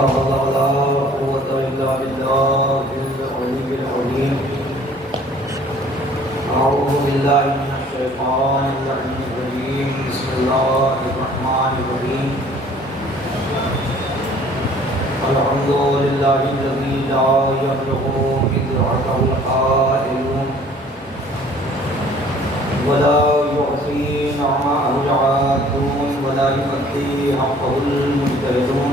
حول ولا قوة إلا بالله العلي العظيم. أعوذ بالله من الشيطان اللعين الرجيم. بسم الله الرحمن الرحيم. الحمد لله الذي لا يبلغ بدعته القائلون ولا يعصي نعمه العادون ولا يؤدي حقه المجتهدون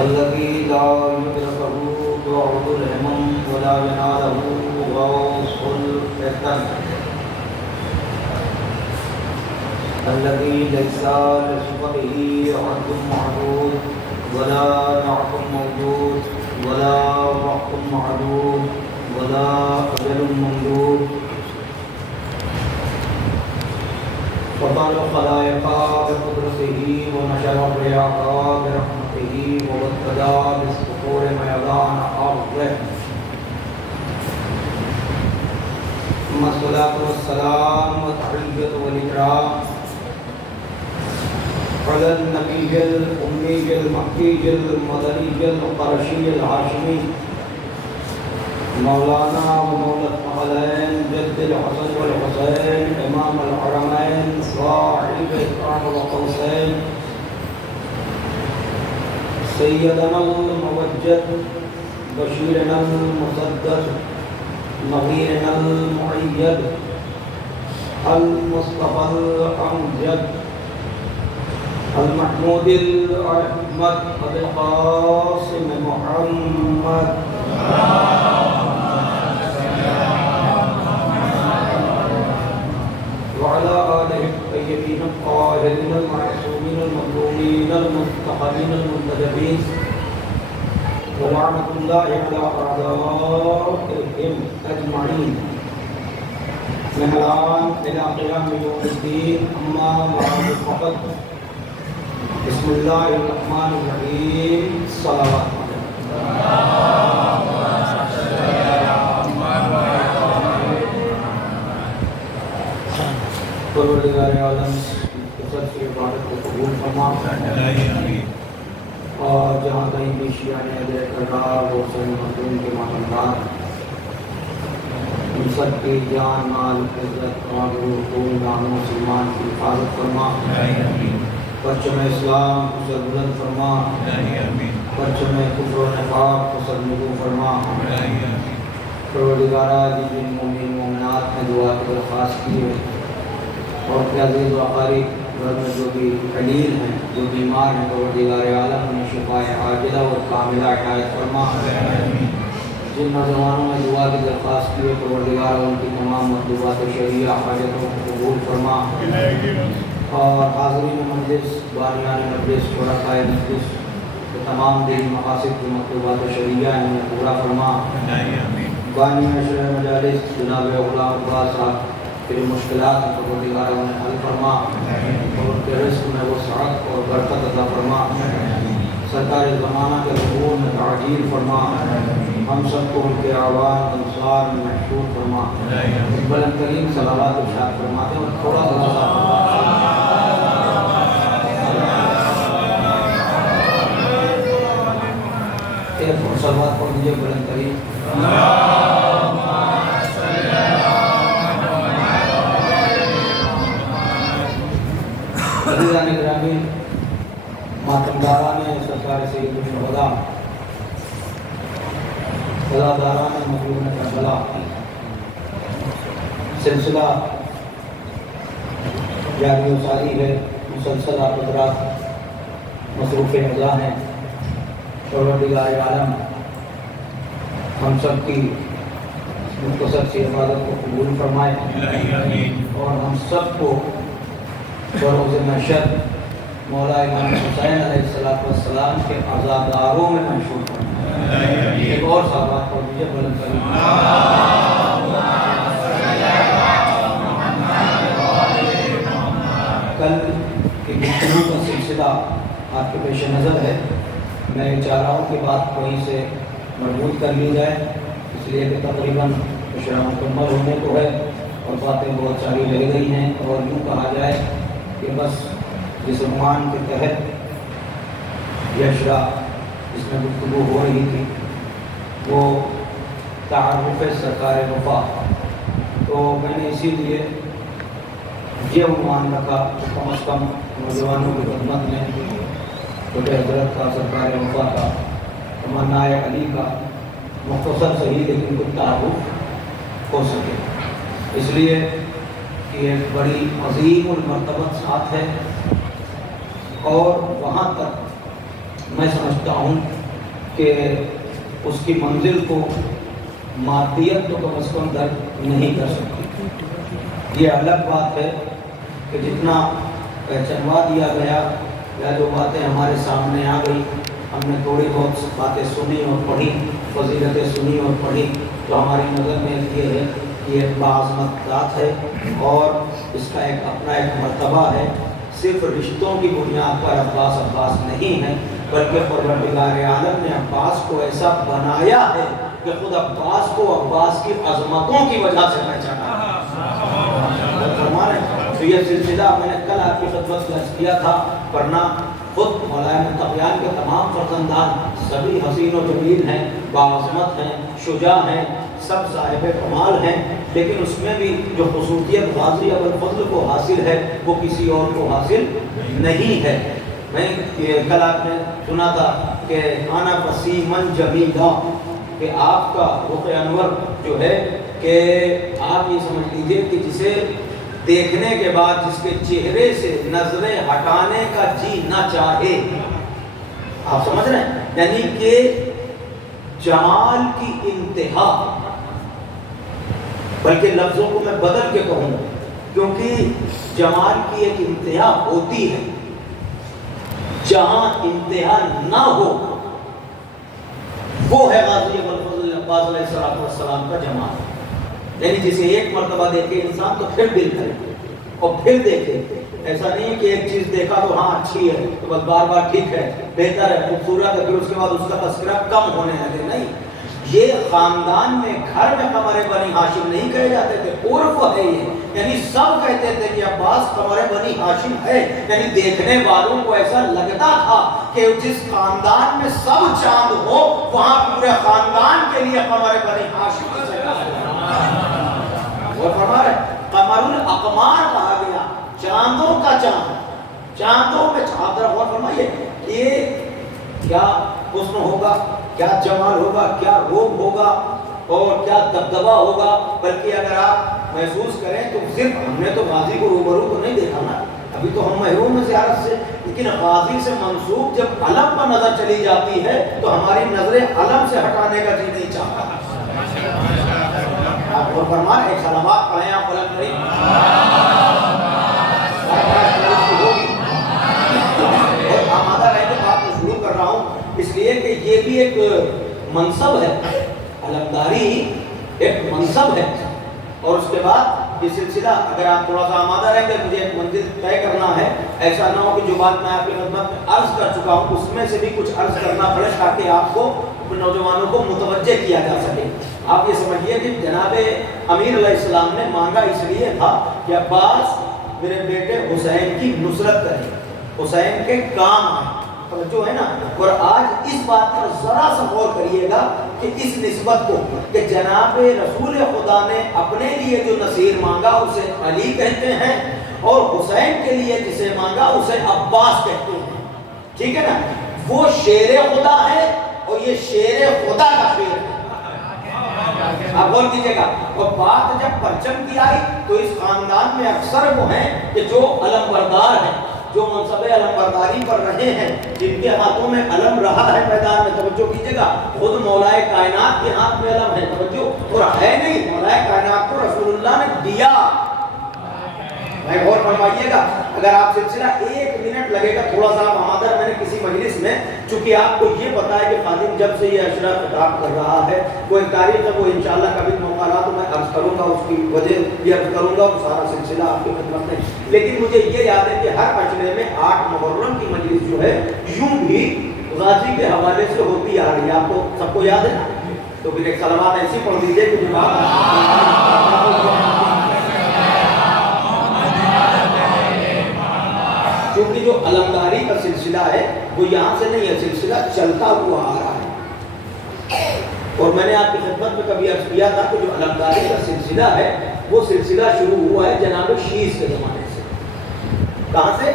الذي لا يدركه بعد الهمم ولا يناله غوص الفتن الذي ليس لصفته عد معدود ولا نعت موجود ولا وقت معدود ولا أجل ممدود. فطال الخلائق بقدرته ونشر الرياح برحمته وابتدى بالصخور ميدان أرضه. ثم الصلاة والسلام والتحية والإكرام على النبي الأمي المكي المدني القرشي الهاشمي مولانا ومولى الثقلين جد الحسن والحسين إمام الحرمين صاحب القرن والقوسين سيدنا الموجد بشيرنا المسدد نظيرنا المؤيد المصطفى الأمجد المحمود الأحمد أبي القاسم محمد وعلى آله الطيبين الطاهرين المعصومين المظلومين المنتقمين المنتجبين ولعنة الله على أعدائهم أجمعين من الآن إلى قيام يوم الدين. أما بعد فقد بسم الله الرحمن الرحيم. صلوات پروردگار عالم سب سے عبادت کو قبول فرما اور جہاں کہیں بھی شیعہ نے ادھر کرار وہ حسین مظلوم کے ماتمدار ان سب کی جان مال عزت اور روح خون نام مسلمان کی حفاظت فرما. پرچم اسلام کو سر بلند فرما. پرچم کفر و نفاق کو سر نگو فرما. پروردگارہ جن مومن مومنات نے دعا کی درخواست کی ہے اور کہ عزیز و اقارب گھر میں جو بھی قلیل ہیں جو بیمار ہیں پروردگار عالم نے شفاء عاجلہ و کاملہ عنایت فرما. جن نوجوانوں نے دعا کی درخواست کی ہے پروردگار ان کی تمام مطلوبات شرعیہ حاجتوں کو قبول فرما. اور حاضرین مجلس بانیان مجلس شرکائے مجلس کے تمام دین مقاصد کی مطلوبات شرعیہ انہیں پورا فرما. بانیان شرع مجالس جناب غلام عباس صاحب پھر مشکلات کو پروردگار انہیں حل فرما اور ان کے رزق میں وسعت اور برکت عطا فرما. سرکار زمانہ کے ظہور میں تعجیل فرما. ہم سب کو ان کے اعوان انصار میں محشور فرما. بلند ترین صلوات ارشاد فرماتے ہیں اور تھوڑا سا ایک صلوات پڑھ دیجیے بلند ترین. عزیزان گرامی ماتمداران سرکار سید الشہداء عزاداران مظلوم کربلا سلسلہ جاری و ساری ہے. مسلسل آپ حضرات مصروف نظام ہیں. پروردگار عالم ہم سب کی مختصر سی عبادت کو قبول فرمائے اور ہم سب کو بروز محشر مولا امام حسین علیہ السلام کے عزاداروں میں محشور فرمائے. ایک اور صحابات پڑھ دیجیے بلند کریں. کل کی گفتگو کا سلسلہ آپ کے پیش نظر ہے. میں چاہ رہا ہوں کہ بات وہیں سے مربوط کر لی جائے اس لیے کہ تقریباً عشرہ مکمل ہونے کو ہے اور باتیں بہت ساری رہ گئی ہیں. اور یوں کہا جائے کہ بس جس عنوان کے تحت یہ اشرا جس میں گفتگو ہو رہی تھی وہ تعارف سرکار وفا، تو میں نے اسی لیے یہ عنوان رکھا کم از کم نوجوانوں کی خدمت میں چھوٹے حضرت کا، سرکار وفا کا، تمنا علی کا مختصر صحیح لیکن کچھ تعارف ہو سکے، اس لیے کہ ایک بڑی عظیم المرتبت ساتھ ہے، اور وہاں تک میں سمجھتا ہوں کہ اس کی منزل کو مادیت تو کم از کم درک نہیں کر سکتی۔ یہ الگ بات ہے کہ جتنا پہچانوا دیا گیا یا جو باتیں ہمارے سامنے آ گئی، ہم نے تھوڑی بہت باتیں سنی اور پڑھی، فضیلتیں سنی اور پڑھی، تو ہماری نظر میں یہ ہے کہ یہ باعظمت ذات ہے اور اس کا ایک اپنا ایک مرتبہ ہے۔ صرف رشتوں کی بنیاد پر عباس عباس نہیں ہے، بلکہ پروردگار عالم نے عباس کو ایسا بنایا ہے کہ خود عباس کو عباس کی عظمتوں کی وجہ سے پہچانا ہے۔ تو یہ سلسلہ میں نے کل آپ کی خدمت میں کیا تھا، ورنہ خود مولانا متقیان کے تمام فرزندان سبھی حسین و جمیل ہیں، باعظمت ہیں، شجاع ہیں، سب صاحب کمال ہیں، لیکن اس میں بھی جو خصوصیت غازی ابوالفضل کو حاصل ہے وہ کسی اور کو حاصل نہیں ہے۔ میں کل آپ نے سنا تھا کہ آنا وسیمن جمیلا، کہ آپ کا رخ انور جو ہے کہ آپ یہ سمجھ لیجئے کہ جسے دیکھنے کے بعد جس کے چہرے سے نظریں ہٹانے کا جی نہ چاہے، آپ سمجھ رہے ہیں، یعنی کہ جمال کی انتہا، بلکہ لفظوں کو میں بدل کے کہوں کیونکہ جمال کی ایک انتہا ہوتی ہے، جہاں انتہا نہ ہو وہ ہے غازی ابوالفضل عباس علیہ السلام کا جمال، یعنی جسے ایک مرتبہ دیکھے انسان تو پھر دل کرے اور پھر دیکھے، ایسا نہیں کہ ایک چیز دیکھا تو ہاں اچھی ہے تو بس بار بار ٹھیک ہے، بہتر ہے، خوبصورت ہے، پھر اس کے بعد اس کا تذکرہ کم ہونے لگے، نہیں، یہ خاندان میں گھر میں قمر بنی ہاشم نہیں کہے جاتے تھے، عرف ہے یہ، یعنی سب کہتے تھے کہ عباس قمر بنی ہاشم ہے، یعنی دیکھنے والوں کو ایسا لگتا تھا کہ جس خاندان میں سب چاند ہو وہاں پورے خاندان کے لیے قمر بنی ہاشم کی جگہ ہے۔ وہ فرما رہے قمر الاقمار کہا گیا، چاندوں کا چاند، چاندوں میں چاند، غور فرمائیے یہ کیا حسن ہوگا، کیا جمال ہوگا، کیا روب ہوگا اور کیا دبدبا ہوگا، بلکہ اگر آپ محسوس کریں تو صرف ہم نے تو غازی کو روبرو تو نہیں دیکھا نا، ابھی تو ہم محروم ہیں زیارت سے، لیکن غازی سے منسوب جب علم پر نظر چلی جاتی ہے تو ہماری نظریں علم سے ہٹانے کا جی نہیں چاہتا۔ آپ کو فرمان ایک سلامات پڑھیں آپ علم کریں، اور آمادہ رہنے بات میں شروع کر رہا ہوں اس لیے کہ یہ بھی ایک منصب ہے، علمداری ایک منصب ہے، اور اس کے بعد یہ سلسلہ اگر آپ تھوڑا سا آمادہ رہیں گے، مجھے ایک منزل طے کرنا ہے، ایسا نہ ہو کہ جو بات میں آپ کی خدمت میں عرض کر چکا ہوں اس میں سے بھی کچھ عرض کرنا پڑے تاکہ آپ کو نوجوانوں کو متوجہ کیا جا سکے۔ آپ یہ سمجھیے کہ جناب امیر علیہ السلام نے مانگا اس لیے تھا کہ عباس میرے بیٹے حسین کی نصرت کرے، حسین کے کام آئے، توجہ ہے نا، اور آج اس بات پر ذرا سا غور کریے گا کہ اس نسبت کو کہ جناب رسول خدا نے اپنے لیے جو نصیر مانگا اسے علی کہتے ہیں اور حسین کے لیے جسے مانگا اسے عباس کہتے ہیں، ٹھیک ہے نا، وہ شیر خدا ہے اور یہ شیر خدا کا شیر ہے، آپ غور کیجئے گا، اور بات جب پرچم کی آئی تو اس خاندان میں اکثر وہ ہیں کہ جو علم بردار ہیں، جو منصب علم برداری پر رہے ہیں، جن کے ہاتھوں میں علم رہا ہے میدان میں، توجہ کیجئے گا، خود مولا کائنات کے ہاتھ میں علم ہے، توجہ، اور ہے نہیں، مولا کائنات کو رسول اللہ نے دیا، میں غور فرمائیے گا، اگر آپ سلسلہ ایک منٹ لگے گا تھوڑا سا آپ آمادہ، میں نے کسی مجلس میں چونکہ آپ کو یہ پتا ہے کہ خادم جب سے یہ اشرا خطاب کر رہا ہے کوئی تاریخ ہے وہ انشاءاللہ کبھی موقع رہا تو میں عرض کروں گا، اس کی وجہ بھی عرض کروں گا، وہ سارا سلسلہ آپ کی خدمت میں، لیکن مجھے یہ یاد ہے کہ ہر اشرے میں 8 محرم کی مجلس جو ہے یوں بھی غازی کے حوالے سے ہوتی آ رہی ہے، آپ کو سب کو یاد ہے نا، تو پھر ایک صلوات ایسی پڑھ دیجیے کہ چونکہ جو علمداری کا سلسلہ ہے وہ یہاں سے نہیں ہے، سلسلہ چلتا ہوا آ رہا ہے. اور میں نے آپ کی خدمت میں کبھی عرض کیا تھا کہ جو علمداری کا سلسلہ ہے وہ سلسلہ شروع ہوا ہے جناب شیش کے زمانے سے. کہاں سے؟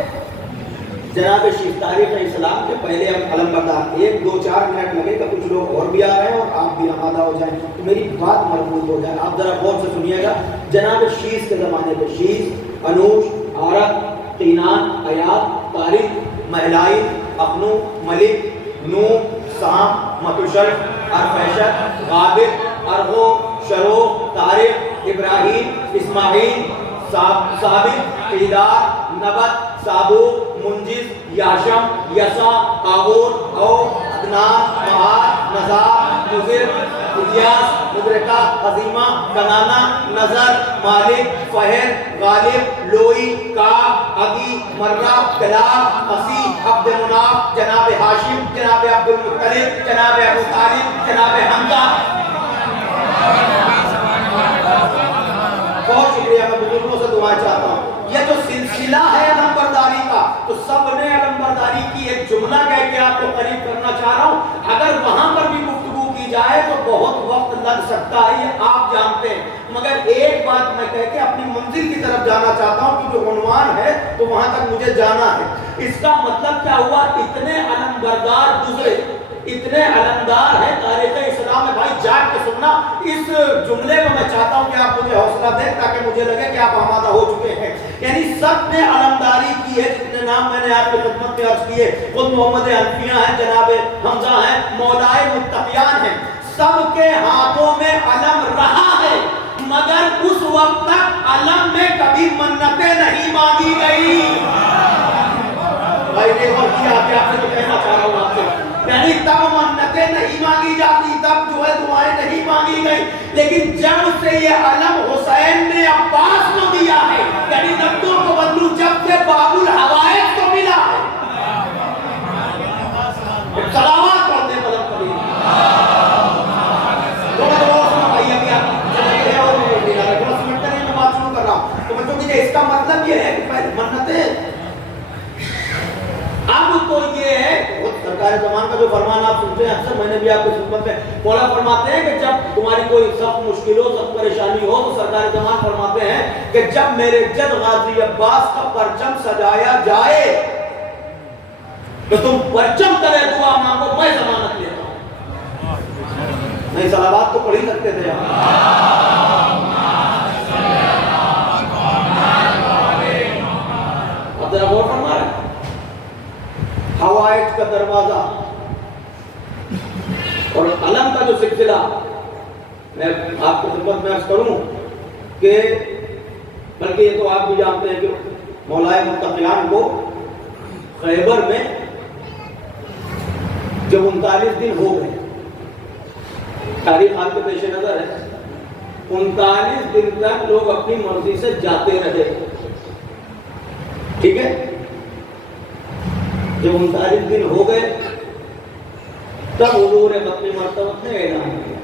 جناب شیش. تاریخ اسلام کے پہلے ہم علمبردار. 1-2-4 منٹ لگے گا، کچھ لوگ اور بھی آ رہے ہیں اور آپ بھی آمادہ ہو جائیں تو میری بات مربوط ہو جائے. آپ ذرا غور سے سنیے گا. جناب شیش کے زمانے پہ شیش، انوش، عارق، قینان، ایاد، طارق، مہلائن، اخنو، ملک، نو، سام، متوشر، ارفیشت، غابر، ارغو، شروع، طارق، ابراہیم، اسماعیل، ثابت، قیدار، نبت، سابو، منجز، یاشم، یسا، آغور، او، عدنان، مہار، نزار، مزر، الیاس، مدرکہ، عظیمہ، کنانا، نظر، مالک، فہر، غالب، لوئی، کعب، عدی، مرہ، کلاب، قصی، عبد مناف، جناب ہاشم، جناب عبد المطلب، جناب ابو طالب، جناب حمزہ. بہت شکریہ. میں بزرگوں سے دعا چاہتا ہوں. یہ جو سلسلہ ہے علمبرداری کا تو سب نے علمبرداری کی ایک جملہ کہہ کے آپ کو قریب کرنا چاہ رہا ہوں. اگر وہاں پر بھی گفتگو کی جائے تو بہت وقت لگ سکتا ہے، یہ آپ جانتے ہیں. مگر ایک بات میں کہہ کے اپنی منزل کی طرف جانا چاہتا ہوں کہ جو عنوان ہے تو وہاں تک مجھے جانا ہے. اس کا مطلب کیا ہوا؟ اتنے علمبردار گزرے، اتنے علمدار ہیں تاریخ اسلام میں. بھائی جاگ کے سننا اس جملے کو. میں چاہتا ہوں کہ آپ مجھے حوصلہ دیں تاکہ مجھے لگے کہ آپ آمادہ ہو چکے ہیں. یعنی سب نے علمداری کی ہے. جتنے نام میں نے آپ کی خدمت میں عرض کیے، خود محمد حنفیہ ہیں، جناب حمزہ ہیں، مولائے متقیان ہیں. سب کے ہاتھوں میں علم رہا ہے، مگر اس وقت تک علم میں کبھی منتیں نہیں مانگی گئی. بھائی دیکھو کیا آپ سے تو کہنا چاہ رہا ہوں آپ سے. یعنی تب منتیں نہیں مانگی جاتی، تب جو ہے دعائیں نہیں مانگی گئی. لیکن جب سے یہ علم حسین نے عباس کو دیا ہے، یعنی نبتوں کو بدلو، جب سے باب الحوائج کو ملا ہے. صلوات پڑھتے قدم کبھی اس کا مطلب یہ ہے کہ پہلے منتیں. اب تو یہ ہے سرکار زمان کا جو فرمان آپ سنتے ہیں اکثر، میں نے بھی آپ کو خدمت میں مولا فرماتے ہیں کہ جب تمہاری کوئی سخت مشکل ہو، سخت پریشانی ہو، تو سرکار زمان فرماتے ہیں کہ جب میرے جد غازی عباس کا پرچم سجایا جائے تو تم پرچم کرے دعا مانگو، میں ضمانت لیتا ہوں. نہیں صلوات تو پڑھ ہی سکتے تھے آپ. اب ذرا غور فرما رہے ہیں. حوائج کا دروازہ اور علم کا جو سلسلہ، میں آپ کو خدمت میں عرض کروں کہ بلکہ یہ تو آپ بھی جانتے ہیں کہ مولائے متقیان کو خیبر میں جب 39 دن ہو گئے، تاریخ آپ کے پیش نظر ہے، 39 دن تک لوگ اپنی مرضی سے جاتے رہے. ٹھیک ہے، جب 39 دن ہو گئے تب حضور اپنی مرتبہ نے اعلان کیا.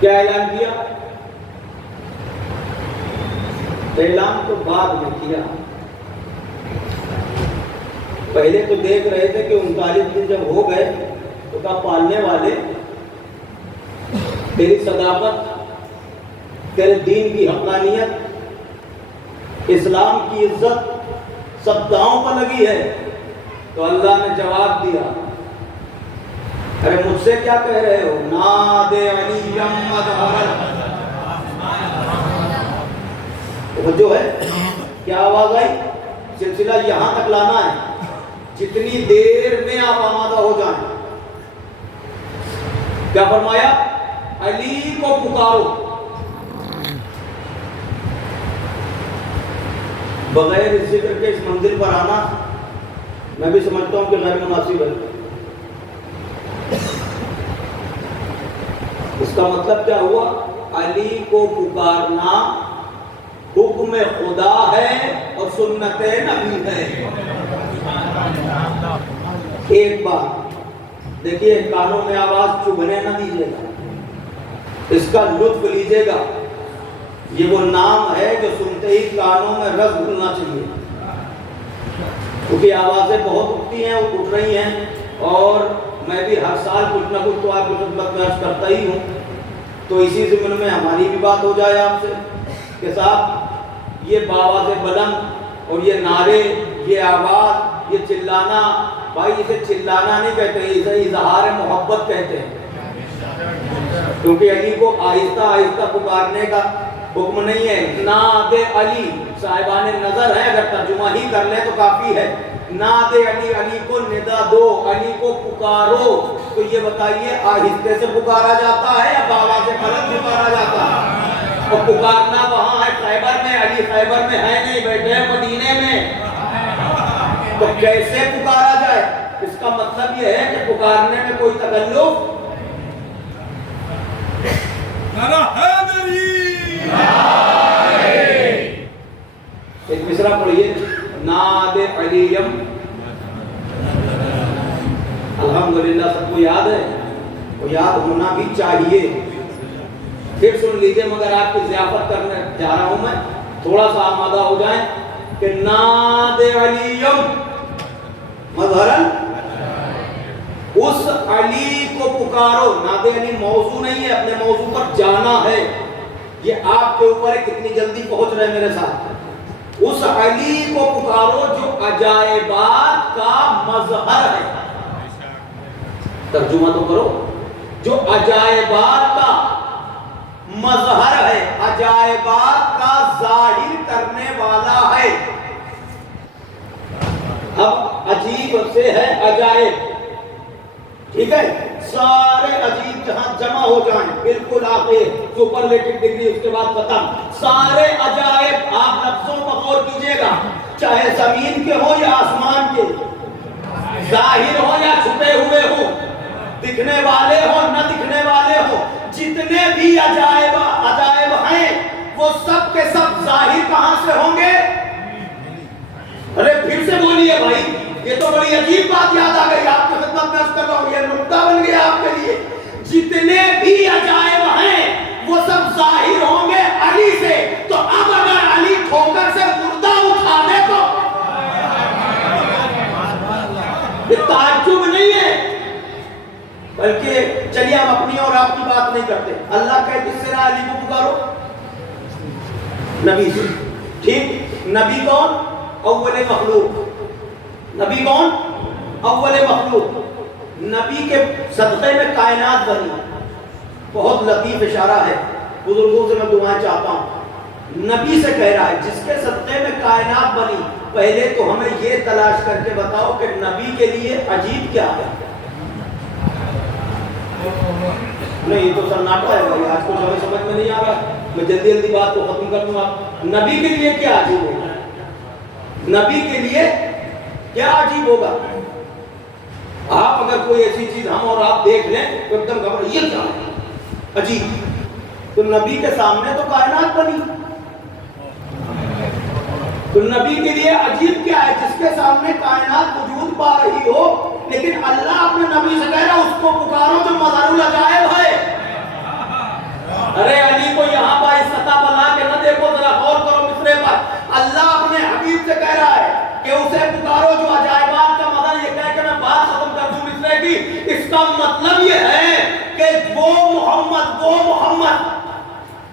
کیا اعلان کیا؟ اعلان تو بعد میں کیا. پہلے تو دیکھ رہے تھے کہ 39 دن جب ہو گئے تو کہا پالنے والے تیری صداقت، تیرے دین کی حقانیت، اسلام کی عزت سب داؤں پر لگی ہے. تو اللہ نے جواب دیا، ارے مجھ سے کیا کہہ رہے ہو؟ نادے علی جو ہے کیا آواز آئی؟ سلسلہ یہاں تک لانا ہے جتنی دیر میں آپ آمادہ ہو جائیں. کیا فرمایا؟ علی کو پکارو. بغیر اس ذکر کے اس منزل پر آنا میں بھی سمجھتا ہوں کہ غیر مناسب ہے. اس کا مطلب کیا ہوا؟ علی کو پکارنا حکم خدا ہے اور سنت نبی ہے. ایک بات دیکھیے، کانوں میں آواز چبھنے نہ دیجیے گا، اس کا لطف لیجیے گا. یہ وہ نام ہے جو سنتے ہی کانوں میں رس گھلنا چاہیے. کیونکہ آوازیں بہت اٹھتی ہیں، اٹھ رہی ہیں، اور میں بھی ہر سال کچھ نہ کچھ تو آپ کی خدمت میں عرض کرتا ہی ہوں، تو اسی ضمن میں ہماری بھی بات ہو جائے آپ سے کہ صاحب یہ بآواز بلند اور یہ نعرے، یہ آواز، یہ چلانا، بھائی اسے چلانا نہیں کہتے، اسے اظہار محبت کہتے ہیں، کیونکہ علی کو آہستہ آہستہ پکارنے کا حکم نہیں ہے۔ ناد علی، صاحبان نظر ہے، اگر ترجمہ ہی کر لیں تو کافی ہے۔ ناد علی، علی کو ندا دو، علی کو پکارو، تو یہ بتائیے آہستہ سے پکارا جاتا ہے یا بآواز بلند پکارا جاتا ہے؟ اور پکارنا وہاں ہے خیبر میں، علی خیبر میں ہے نہیں، بیٹھے ہیں مدینے میں، تو کیسے پکارا جائے؟ اس کا مطلب یہ ہے کہ پکارنے میں کوئی تکلف ایک مصرع پڑھیے، ناد علیم، الحمدللہ سب کو یاد ہے، وہ یاد ہونا بھی چاہیے۔ پھر سن لیجئے، مگر آپ کی ضیافت کرنے جا رہا ہوں میں، تھوڑا سا آمادہ ہو جائیں کہ ناد علیم مظہرن، اس علی کو پکارو۔ ناد علی موضوع نہیں ہے، اپنے موضوع پر جانا ہے، یہ آپ کے اوپر ہے کتنی جلدی پہنچ رہے ہیں میرے ساتھ۔ اس علی کو پکارو جو عجائبات کا مظہر ہے، ترجمہ تو کرو، جو عجائبات کا مظہر ہے، عجائبات کا ظاہر کرنے والا ہے۔ اب عجیب سے ہے عجائب، ٹھیک ہے، سارے عجیب جہاں جمع ہو جائیں، بالکل آپ سپرلیٹو ڈگری اس کے بعد ختم، سارے عجائب آپ لفظوں پر غور کیجئے گا، چاہے زمین کے ہو یا آسمان کے، ظاہر ہو یا چھپے ہوئے ہو، دکھنے والے ہو نہ دکھنے والے ہو، جتنے بھی عجائب ہیں وہ سب کے سب ظاہر کہاں سے ہوں گے؟ ارے پھر سے بولیے بھائی، یہ تو بڑی عجیب بات یاد آ گئی، آپ کی خدمت میں عرض کر رہا ہوں، یہ نکتہ بن گیا آپ کے لیے۔ جتنے بھی عجائب ہیں وہ سب ظاہر ہوں گے علی سے، تو اب اگر علی ٹھوکر سے مردہ اٹھا دے تو یہ تعجب نہیں ہے، بلکہ چلیے ہم اپنی اور آپ کی بات نہیں کرتے، اللہ کہ کس سے علی کو پکارو؟ نبی سے، ٹھیک، نبی کون؟ اول مخلوق، نبی کون؟ اول مخلوق، نبی کے صدقے میں کائنات بنی، بہت لطیف اشارہ ہے، بزرگوں سے میں دعائیں چاہتا ہوں، نبی سے کہہ رہا ہے جس کے صدقے میں کائنات بنی، پہلے تو ہمیں یہ تلاش کر کے بتاؤ کہ نبی کے لیے عجیب کیا ہے؟ نہیں تو سناٹا ہے بھائی، آج کچھ ہمیں سمجھ میں نہیں آ رہا، میں جلدی جلدی بات کو ختم کر دوں گا۔ نبی کے لیے کیا عجیب ہوگا؟ نبی کے لیے کیا عجیب ہوگا؟ آپ اگر کوئی ایسی چیز ہم اور آپ دیکھ لیں تو ایک دم گھبرا، یہ کیا ہے عجیب؟ تو نبی کے سامنے تو کائنات بنی، تو نبی کے لیے عجیب کیا ہے؟ جس کے سامنے کائنات وجود پا رہی ہو، لیکن اللہ اپنے نبی سے کہہ رہا اس کو پکارو جو مظہر العجائب ہے۔ ارے علی کو یہاں پر اس سطح پر لا کے نہ دیکھو، ذرا غور کرو مصرے پر، اللہ اپنے حبیب سے کہہ رہا ہے کہ اسے پکارو جو عجائبات کا مظہر، یہ کہہ کہ میں بات ختم کر دوں مصرے کی، اس کا مطلب یہ ہے کہ وہ محمد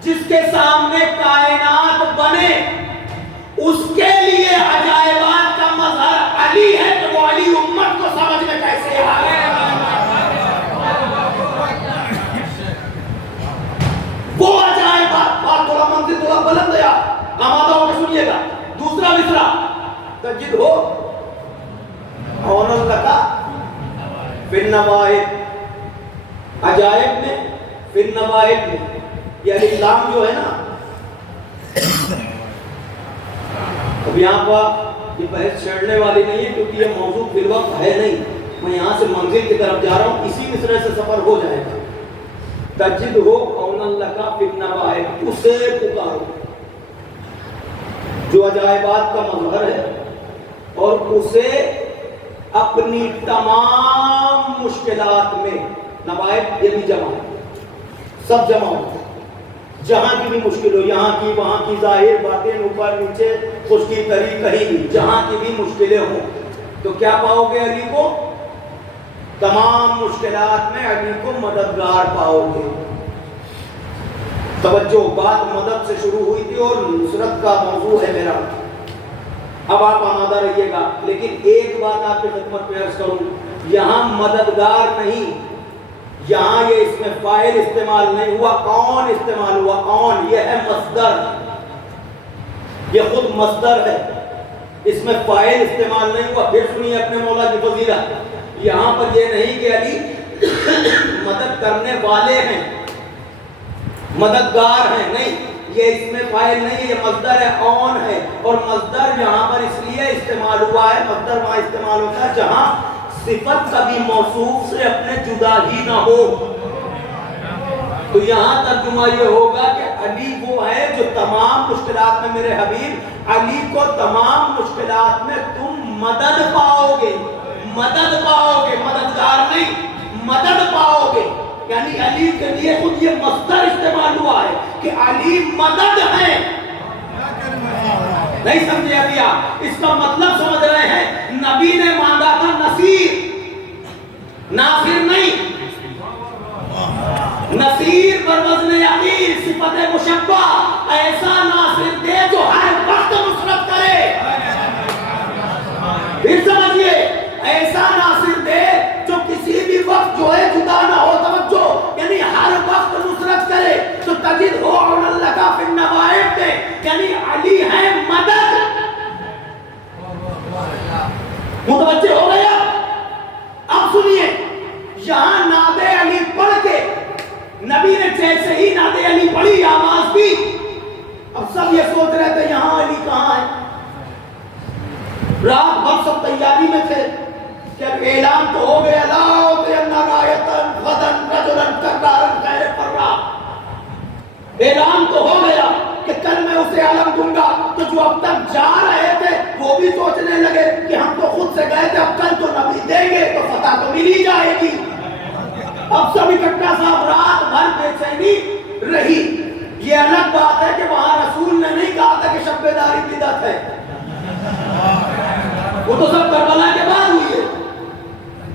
جس کے سامنے کائنات بنے، اس کے لیے عجائبات کا مظہر علی ہے، تو وہ علی امت کو سمجھ میں کیسے آ گئے؟ وہ عجائبات، بات تھوڑا منزل تھوڑا بلند ہے، آمادہ ہو کے سنیے گا۔ دوسرا مصرع تجد ہو اون لکا فی النوائب، عجائب میں فی النوائب میں، یہ الاسلام جو ہے نا، اب یہاں پر یہ بحث چھیڑنے والی نہیں ہے کیونکہ یہ موضوع فی الوقت ہے نہیں، میں یہاں سے منزل کی طرف جا رہا ہوں، اسی مصرع سے سفر ہو جائے گا۔ تجد ہو اون لکا فی النوائب، اسے پکارو جو عجائبات کا مظہر ہے، اور اسے اپنی تمام مشکلات میں، نوائب یہ بھی جمع ہے، سب جمع ہوتے ہیں، جہاں کی بھی مشکل ہو، یہاں کی وہاں کی، ظاہر باطن اوپر نیچے خشکی تری کہیں بھی، جہاں کی بھی مشکلیں ہوں تو کیا پاؤ گے علی کو؟ تمام مشکلات میں علی کو مددگار پاؤ گے۔ توجہ، بات مدد سے شروع ہوئی تھی اور نصرت کا موضوع ہے میرا، اب آپ آمادہ رہیے گا۔ لیکن ایک بات آپ کی خدمت میں عرض کروں، یہاں مددگار نہیں، یہاں یہ اس میں فاعل استعمال نہیں ہوا، کون استعمال ہوا؟ کون، یہ ہے مصدر، یہ خود مصدر ہے، اس میں فاعل استعمال نہیں ہوا۔ پھر سنیے اپنے مولا کی فضیلت، یہاں پر یہ نہیں کہ علی مدد کرنے والے ہیں، مددگار ہیں، نہیں، یہ اس میں فاعل نہیں ہے، یہ مصدر ہے، اون ہے۔ اور مصدر یہاں پر اس لیے استعمال ہوا ہے، مصدر وہاں استعمال ہوتا ہے جہاں صفت کبھی موصوف سے اپنے جدا ہی نہ ہو۔ تو یہاں ترجمہ یہ ہوگا کہ علی وہ ہے جو تمام مشکلات میں، میرے حبیب علی کو تمام مشکلات میں تم مدد پاؤ گے، مدد پاؤ گے، مددگار نہیں، مدد پاؤ گے۔ یعنی علی کے لیے خود یہ مصدر استعمال ہوا ہے کہ علی مدد ہے۔ نہیں سمجھے ابھی آپ؟ اس کا مطلب سمجھ رہے ہیں؟ نبی نے مانگا تھا نصیر، ناصر نہیں، نصیر بروزن یقین، صفت مشبہ، ایسا ناصر دے جو ہر وقت نصرت کرے۔ پھر سمجھئے، ایسا ناصر دے جو کسی بھی وقت جو ہے جدا نہ ہو، توجہ، یعنی ہر وقت نصرت کرے۔ تو تجد ہو عون لگا فی النوائب دے، یعنی علی ہے مدد۔ متوجہ ہو گیا؟ اب سنیے، یہاں ناد علی پڑھ کے نبی نے جیسے ہی ناد علی پڑھی آواز دی، اب سب یہ سوچ رہے تھے یہاں علی کہاں ہے؟ رات بھر سب تیاری میں تھے کہ اب اعلان تو ہو گیا، لا اعطین رایتن غدن رجلن کرارن غیر فرا، اعلان تو ہو گیا کہ کل میں اسے علم دوں گا۔ تو جو اب تک جا رہے تھے وہ بھی سوچنے لگے کہ ہم تو خود سے گئے تھے، اب کل تو نبی دیں گے تو فتح تو مل ہی جائے گی۔ اب سب اکٹھا صاحب رات بھر بے چینی رہی۔ یہ الگ بات ہے کہ وہاں رسول نے نہیں کہا تھا کہ شب بیداری بدعت ہے، وہ تو سب کربلا کے بعد ہوئی ہے،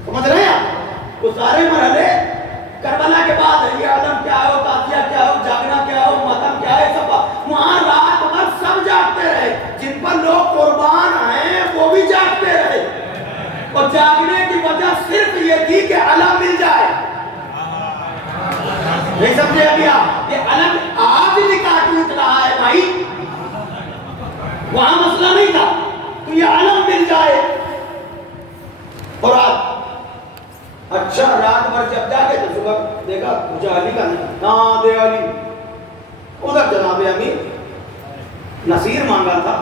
سمجھ رہے ہیں؟ وہ سارے مرحلے کربلا کے بعد ہے۔ یہ عالم کیا ہو، تعزیہ کیا ہو، جاگنا کیا ہو، ماتم کیا ہے، سب وہاں رات بھر سب جاگتے رہے، جن پر لوگ قربان ہیں وہ بھی جاگتے رہے، اور جاگنے کی وجہ صرف یہ تھی کہ علم مل جائے۔ نہیں سمجھے ابھی آپ؟ یہ علم آج نکاح ٹوٹ رہا ہے بھائی، وہاں مسئلہ نہیں تھا، تو یہ علم مل جائے۔ اور آج اچھا رات بھر جب جاگے تو صبح دیکھا مجھے علی کا نہیں، ہاں دے علی، ادھر جناب امیر نصیر مانگا تھا۔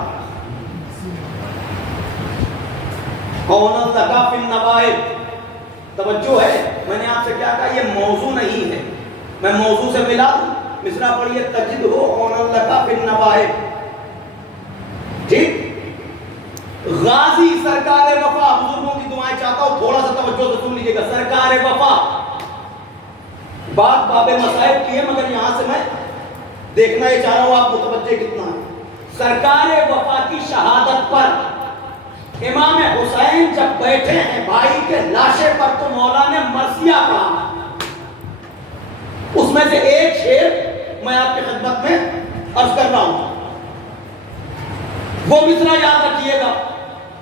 کون لگا فی النوائب، توجہ ہے، میں نے آپ سے کیا کہا یہ موضوع نہیں ہے، میں موضوع سے ملا دوں۔ مصرع پڑھیے، تجد ہو کون لگا فی النوائب، ٹھیک؟ غازی سرکار وفا، بزرگوں کی دعائیں چاہتا ہوں تھوڑا سا توجہ سے سن لیجئے گا۔ سرکار وفا، بات باب مصائب کی ہے مگر یہاں سے میں دیکھنا یہ چاہ رہا ہوں آپ متوجہ کتنا ہے۔ سرکار وفا کی شہادت پر امام حسین جب بیٹھے ہیں بھائی کے لاشے پر، تو مولا نے مرثیہ کہا۔ اس میں سے ایک شعر میں آپ کی خدمت میں عرض کر رہا ہوں، وہ مصرع یاد رکھیے گا،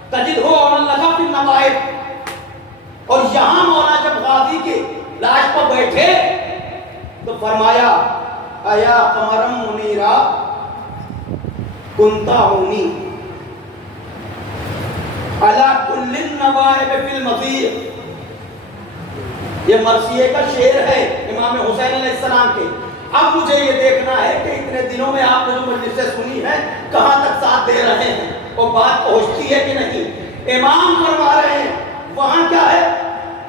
تجد ہو اور لگا فی النوائب۔ اور یہاں مولا جب غازی کے لاش پر بیٹھے تو فرمایا، ایا قمرم منیرا کنتا ہونی علی کل النوائب فی المضیق۔ یہ مرثیے کا شعر ہے امام حسین علیہ السلام کے۔ اب مجھے یہ دیکھنا ہے کہ اتنے دنوں میں آپ نے جو مجلسیں سنی ہیں کہاں تک ساتھ دے رہے ہیں اور بات پہنچتی ہے کہ نہیں۔ امام فرما رہے ہیں وہاں کیا ہے،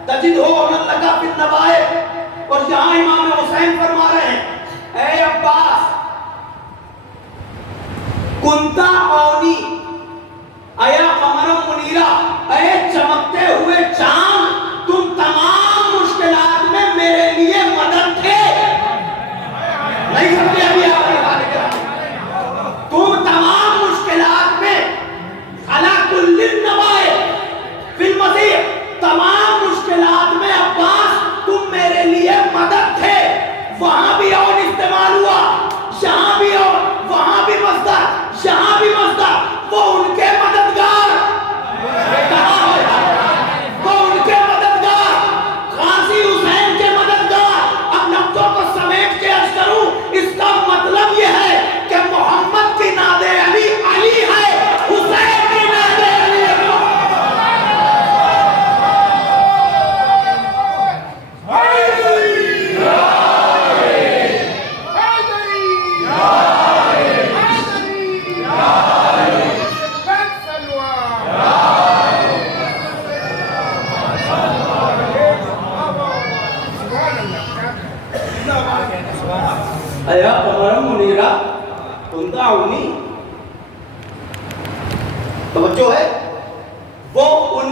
تجد ہو من لگا فی النوائب، اور یہاں امام حسین فرما رہے ہیں اے عباس کنتا اونی ایا قمر منیرا، اے چمکتے ہوئے چاند تم تمام مشکلات میں میرے لیے مدد تھے۔ نہیں سمجھے ابھی آپ تم تمام مشکلات میں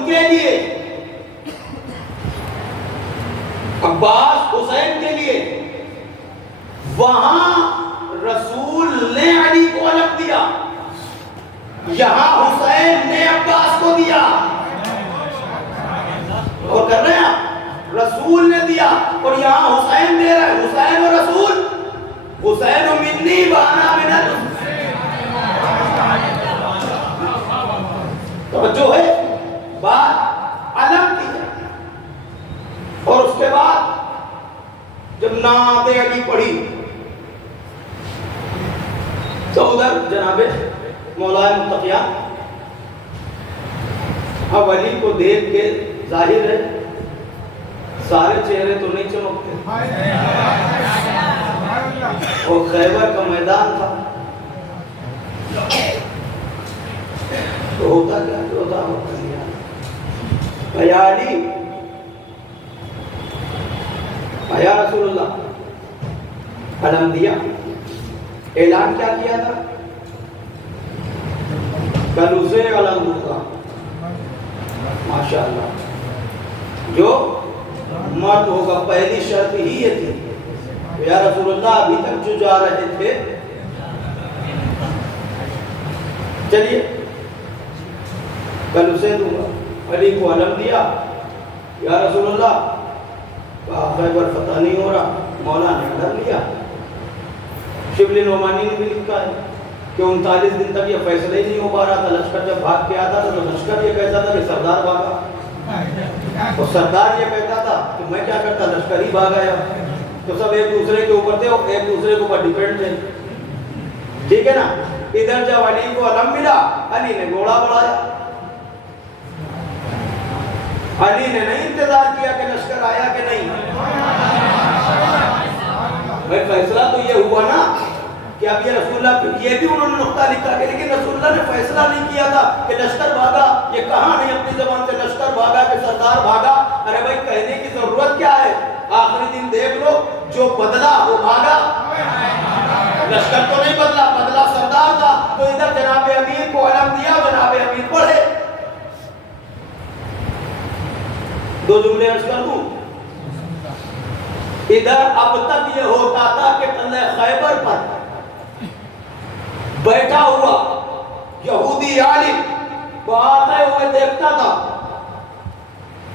کے لیے، عباس حسین کے لیے، وہاں رسول نے علی کو علم دیا، یہاں حسین نے عباس کو دیا، اور کر رہے ہیں رسول نے دیا اور یہاں حسین دے رہا ہے۔ حسین و رسول، حسین و منی وانا من توجہ ہے، بات علم کی ہے۔ اور اس کے بعد جب نعت علی پڑھی تو ادھر جناب مولا متقیان اب علی کو دیکھ کے ظاہر ہے سارے چہرے تو نہیں چمکتے، اور خیبر کا میدان تھا تو ہوتا کیا جو ہوتا یا علی یا رسول اللہ، علم دیا، اعلان کیا کیا تھا؟ کل اسے علم دوں ماشاءاللہ، جو مرد ہوگا پہلی شرط ہی یہ تھی یا رسول اللہ ابھی تک جو جا رہے تھے چلیے کل اسے دوں گا۔ علی کو علم دیا، یا رسول اللہ خیبر فتح نہیں ہو رہا، مولا نے علم لیا۔ شبلی نعمانی نے بھی لکھا ہے کہ 39 دن تک یہ فیصلہ ہی نہیں ہو پا رہا تھا۔ لشکر جب بھاگ کے آتا تھا تو لشکر یہ کہتا تھا کہ سردار بھاگا، اور سردار یہ کہتا تھا کہ میں کیا کرتا، لشکر ہی بھاگ آیا۔ تو سب ایک دوسرے کے اوپر تھے اور ایک دوسرے کے اوپر ڈیپینڈ تھے، ٹھیک ہے نا۔ ادھر جب علی کو علم ملا، علی نے گھوڑا بڑھایا، علی نے نہیں انتظار کیا کہ لشکر آیا کہ نہیں۔ بھائی فیصلہ تو یہ ہوا نا کہ اب یہ رسول اللہ، یہ بھی انہوں نے نقطہ لکھا کہ لیکن رسول اللہ نے فیصلہ نہیں کیا تھا کہ لشکر بھاگا، یہ کہاں نہیں اپنی زبان سے لشکر بھاگا کہ سردار بھاگا۔ ارے بھائی کہنے کی ضرورت کیا ہے، آخری دن دیکھ لو جو بدلا وہ بھاگا، لشکر تو نہیں بدلا، بدلا سردار تھا۔ تو ادھر جناب امیر کو علم دیا، جناب امیر پڑھے۔ دو جملے عرض کر دوں، ادھر اب تک یہ ہوتا تھا کہ تلے خیبر پر بیٹھا ہوا یہودی عالم کو آتے ہوئے دیکھتا تھا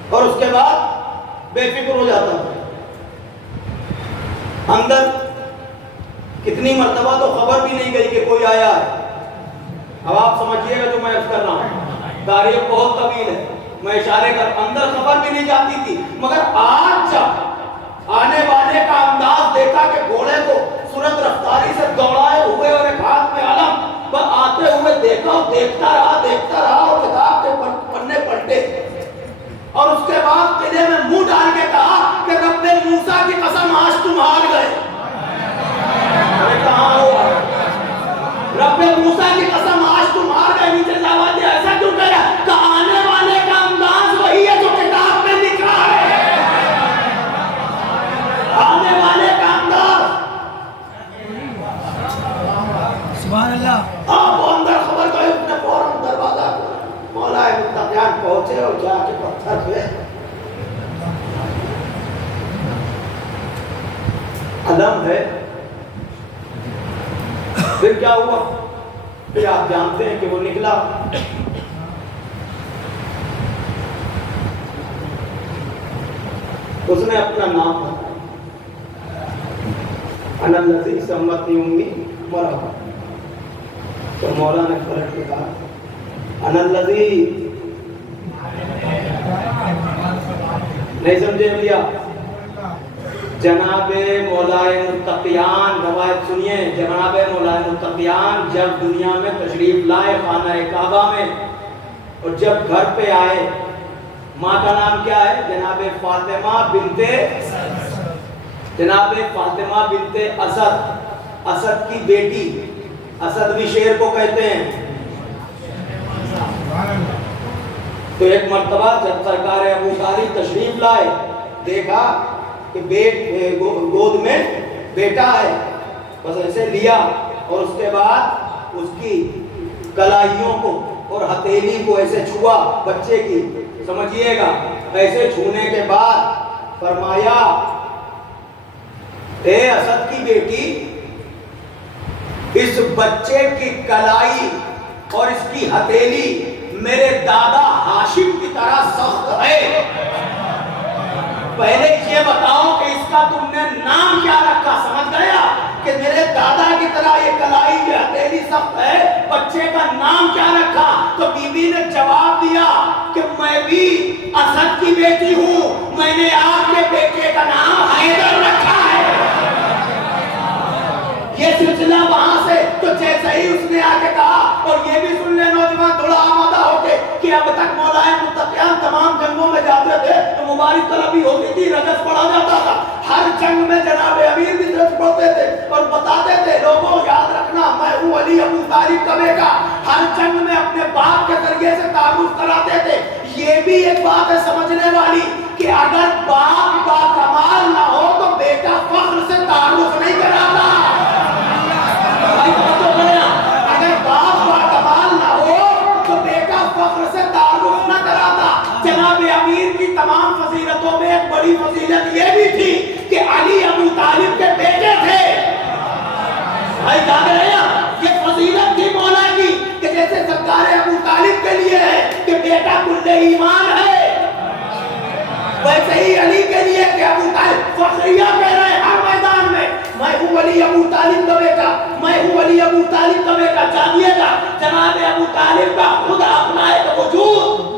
اور اس کے بعد بے فکر ہو جاتا تھا۔ اندر کتنی مرتبہ تو خبر بھی نہیں گئی کہ کوئی آیا ہے۔ اب آپ سمجھیے گا جو میں عرض کر رہا ہوں، تاریخ بہت طویل ہے، میں اشارے کر اندر خبر بھی نہیں جاتی تھی، مگر آج جب آنے والے کا انداز دیکھا کہ گھوڑے کو سرعت رفتاری سے دوڑائے ہوئے اور ایک ہاتھ میں علم پر آتے ہوئے دیکھا، دیکھتا رہا اور کتاب کے پڑھنے پلٹے، اور اس کے بعد قلعے میں منہ ڈال کے کہا کہ رب موسیٰ کی قسم آج تم ہار گئے۔ کہاں ہوا؟ رب موسیٰ کی قسم آج تم ہار گئے۔ نیچے جواب دیا ایسا کیوں کہہ رہا؟ کہ آنے والے کا انداز وہی ہے جو کتاب میں لکھا ہے، آنے والے کا انداز۔ سبحان اللہ۔ آپ اندر خبر کو اپنے فوراً دروازہ مولا متقیان پہنچے اور جا کے پتھر ہوئے، علم ہے۔ پھر کیا ہوا؟ پھر آپ جانتے ہیں کہ وہ نکلا، اس نے اپنا نام بتایا، انا الذی سمتنی امی مرحبا۔ تو مولا نے پلٹ کے کہا انا الذی، نہیں سمجھے بھیا؟ جناب مولائے متقیان، روایت سنیے، جناب مولائے متقیان جب دنیا میں تشریف لائے خانہ کعبہ میں، اور جب گھر پہ آئے، ماں کا نام کیا ہے؟ جناب فاطمہ بنت اسد، اسد کی بیٹی، اسد بھی شیر کو کہتے ہیں۔ تو ایک مرتبہ جب سرکار ابو طالب تشریف لائے، دیکھا کہ گود میں بیٹا ہے، بس ایسے لیا اور اس کے بعد اس کی کلائیوں کو اور ہتھیلی کو ایسے چھوا بچے کی، سمجھیے گا، ایسے چھونے کے بعد فرمایا اے اسد کی بیٹی، اس بچے کی کلائی اور اس کی ہتھیلی میرے دادا ہاشم کی طرح سخت ہے، پہلے یہ بتاؤ کہ اس کا تم نے نام کیا رکھا؟ سمجھ گیا کہ میرے دادا کی طرح یہ کلائی یہ ہتھیلی سخت ہے، بچے کا نام کیا رکھا؟ تو بی بی نے جواب دیا کہ میں بھی اسد کی بیٹی ہوں، میں نے آپ کے بیٹے کا نام حیدر رکھا ہے۔ یہ سلسلہ وہاں سے تو جیسے ہی اس نے آ کے کہا، اور یہ بھی سن لے نوجوان تھوڑا آمادہ ہو کے کہ اب تک مولائے متقیان تمام جنگوں میں جاتے تھے تو مبارک طلبی ہوتی تھی، رجس پڑھا جاتا تھا، ہر جنگ میں جناب امیر بھی رجس پڑھتے تھے اور بتاتے تھے لوگوں یاد رکھنا میں ہوں علی ابو طالب کا بیٹا، ہر جنگ میں اپنے باپ کے ذریعے سے تعارف کراتے تھے۔ یہ بھی ایک بات ہے سمجھنے والی کہ اگر باپ با کمال نہ ہو تو بیٹا فخر سے تعارف نہیں کراتا، اگر باپ با کمال نہ ہو تو بیٹا فخر سے تعارف نہ کراتا۔ جناب امیر کی تمام فضیلتوں میں ایک بڑی فضیلت یہ بھی تھی کہ علی ابو طالب کے بیٹے تھے۔ بھائی جان رہے ہیں یہ فضیلت تھی مولا کی کہ جیسے سرکار ابو طالب کے لیے ہے کہ بیٹا کل ایمان ہے، ویسے ہی علی کے لیے کہ ابو طالب فخریہ کہہ رہے ہیں ہر میدان میں میں ہوں علی ابو طالب کا بیٹا، میں ہوں علی ابو طالب کا بیٹا۔ جانیے گا جناب ابو طالب کا خود اپنا ایک وجود،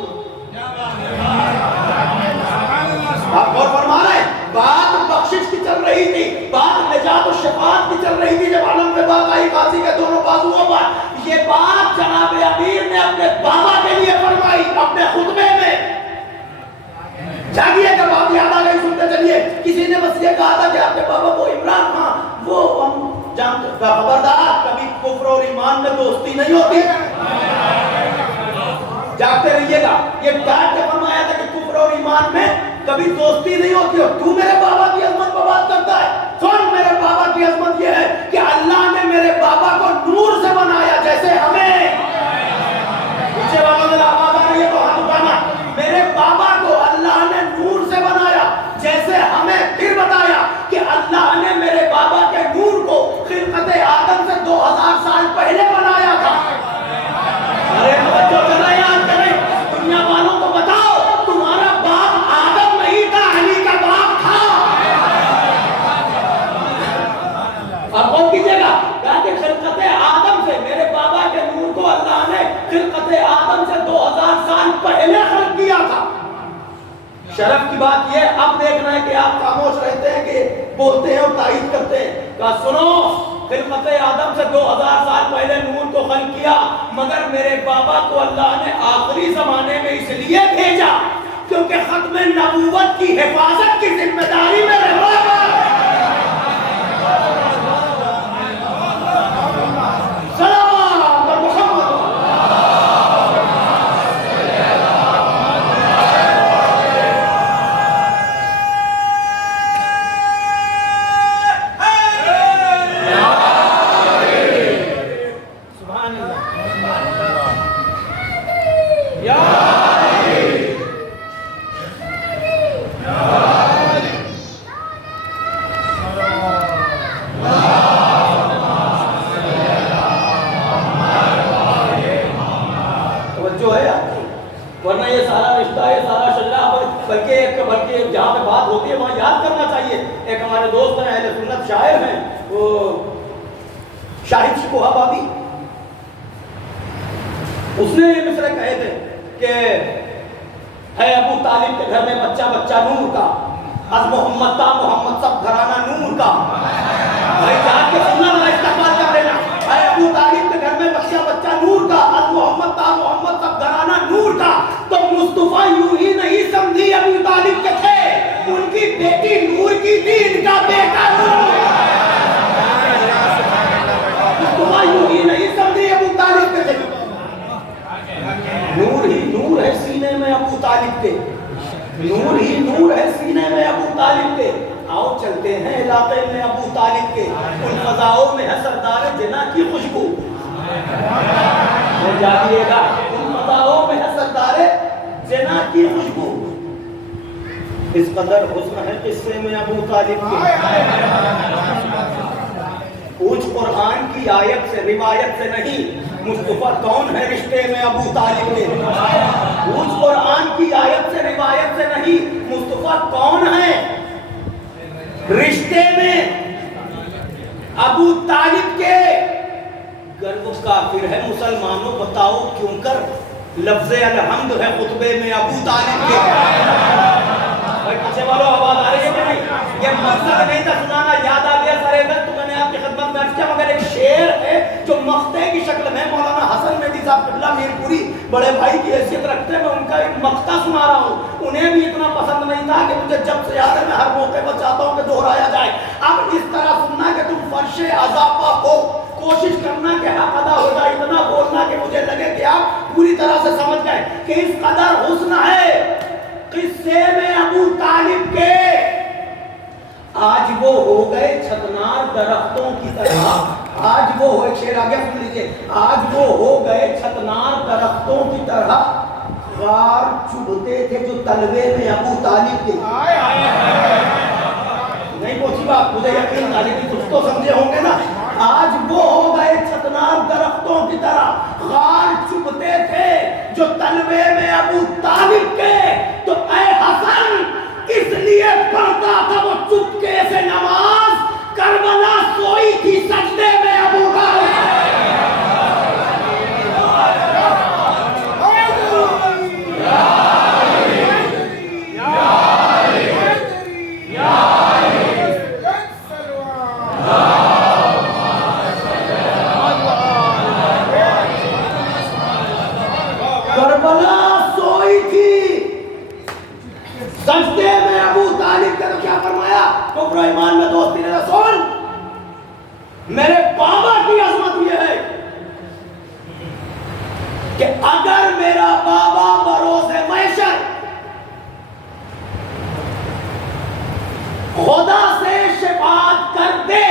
آپ غور فرما رہے ہیں، بات بخشش کی چل رہی تھی، بات نجات و شفاعت کی چل رہی تھی، جب علم پہ بات آئی قاضی کے دونوں بازوؤں پر، یہ بات جناب امیر نے اپنے بابا کے لیے فرمائی اپنے خطبے میں۔ جاگیے کہ بات یاد آ گئی، سنتے چلیے۔ کسی نے بس یہ کہا تھا کہ آپ کے بابا وہ عمران خان، وہ ہم جانتے خبردار کبھی کفر اور ایمان میں دوستی نہیں ہوتی، جاگتے رہیے گا، یہ ڈانٹ کے فرمایا تھا کہ کفر اور ایمان میں کبھی دوستی نہیں ہوتی، اور تو میرے بابا کی عظمت پر بات کرتا ہے۔ سن میرے بابا کی عظمت یہ ہے کہ اللہ نے میرے بابا کو نور سے بنایا جیسے ہمیں، پیچھے والوں نے آواز آ رہی ہے تو ہاتھ اٹھانا، میرے بابا کو اللہ نے نور سے بنایا جیسے ہمیں، پھر بتایا کہ اللہ نے میرے بابا کے نور کو خلقت آدم سے 2000 سال پہلے بنایا تھا۔ ارے توجہ کر رہے ہیں آج کریں، دنیا والوں کو بتاؤ تمہارا باپ آدم نہیں تھا، علی کا باپ تھا۔ اب غور کیجئے گا، کہا کہ خلقت آدم سے میرے بابا کے نور کو اللہ نے خلقت آدم سے 2000 سال پہلے خلق کیا تھا۔ شرف کی بات یہ اب دیکھنا ہے کہ آپ خاموش رہتے ہیں کہ بولتے ہیں اور تائید کرتے ہیں۔ کہا سنو، خلقت آدم سے 2000 سال پہلے نور کو خلق کیا، مگر میرے بابا کو اللہ نے آخری زمانے میں اس لیے بھیجا کیونکہ ختم نبوت کی حفاظت کی ذمہ داری میرے بابا ہے۔ ورنہ یہ سارا رشتہ، یہ سارا شجرہ، بلکہ جہاں پہ بات ہوتی ہے وہاں یاد کرنا چاہیے۔ ایک ہمارے دوست ہیں اہل سنت شاعر ہیں، وہ شاہد شکوہ بابی، اس نے یہ مصرع کہے تھے کہ ہے ابو طالب کے گھر میں بچہ بچہ نور کا، از محمد تا محمد سب گھرانہ نور کا۔ بھائی جان کے سننا والا استقبال کر لینا، ہے ابو طالب کے گھر میں بچہ بچہ نور کا، از محمد تا محمد سب گھرانہ نور کا۔ تو مصطفیٰ یوں ہی نہیں سمجھی ابو طالب کے تھے، ان کی بیٹی نور کی تھی، ان کا بیٹا نور۔ مصطفیٰ یوں ہی نہیں سمجھی ابو طالب کے تھے، نور ہی نور ہے سینے میں ابو طالب کے، نور ہی نور ہے سینے میں ابو طالب کے۔ آؤ چلتے ہیں علاقے میں ابو طالب کے، ان فضاؤں میں ہے سردار جناح کی خوشبو۔ جانیے گا اداؤں میں ہے سردار زنا کی خوشبو. اس قدر حسن ہے قصے میں ابو طالب کے. پوچھ قرآن کی آیت سے روایت سے نہیں مصطفیٰ کون ہے رشتے میں ابو طالب کے. پوچھ قرآن کی آیت سے روایت سے نہیں مصطفیٰ کون ہے رشتے میں ابو طالب کے. گر وہ کافر ہے مسلمانوں بتاؤ کیوں کر لفظ الحمد ہے خطبے میں ابو طالب کے. بھائی پیچھے والوں آواز آ رہی ہے کہ نہیں؟ یہ مقصد نہیں تھا سنانا، یاد آ گیا سارے وقت تو میں نے آپ کی خدمت میں عرض کیا، مگر ایک شعر ہے جو مقطع کی شکل میں مولانا حسن مہدی صاحب قبلہ میرپوری بڑے بھائی کی حیثیت رکھتے ہیں، میں ان کا ایک مقطع سنا رہا ہوں. انہیں بھی اتنا پسند نہیں تھا کہ مجھے جب سے یاد ہے میں ہر موقع پر چاہتا ہوں کہ دہرایا جائے. اب اس طرح سننا کہ تم فرش اضافہ ہو، کوشش کرنا کہ حق ادا ہو جائے، اتنا بولنا کہ مجھے لگے کہ آپ پوری طرح سے سمجھ گئے کہ اس قدر حسن ہے قصے میں ابو طالب کے. آج وہ ہو گئے چھتنار درختوں کی طرح. آج وہ ہو، ایک شعر آگے سن لیجئے. آج وہ ہو گئے چھتنار درختوں کی طرح غار چبھتے تھے جو تلوے میں ابو طالب کے. نہیں پہنچی بات، مجھے یقین طالبی کچھ تو سمجھے ہوں گے نا. آج وہ ہو گئے چھتنار درختوں کی طرح غار چبھتے تھے جو تلوے میں ابو طالب کے. تو اے حسن اس لیے پڑھتا تھا وہ چپکے سے نماز، کربلا سوئی تھی سجدے میں ابو طالب. کربلا سوئی تھی سجدے میں ابو طالب کا. تو کیا فرمایا کفر و ایمان میں دوستی نے رسول. میرے بابا کی عظمت یہ ہے کہ اگر میرا بابا بروز محشر خدا سے شفاعت کر دے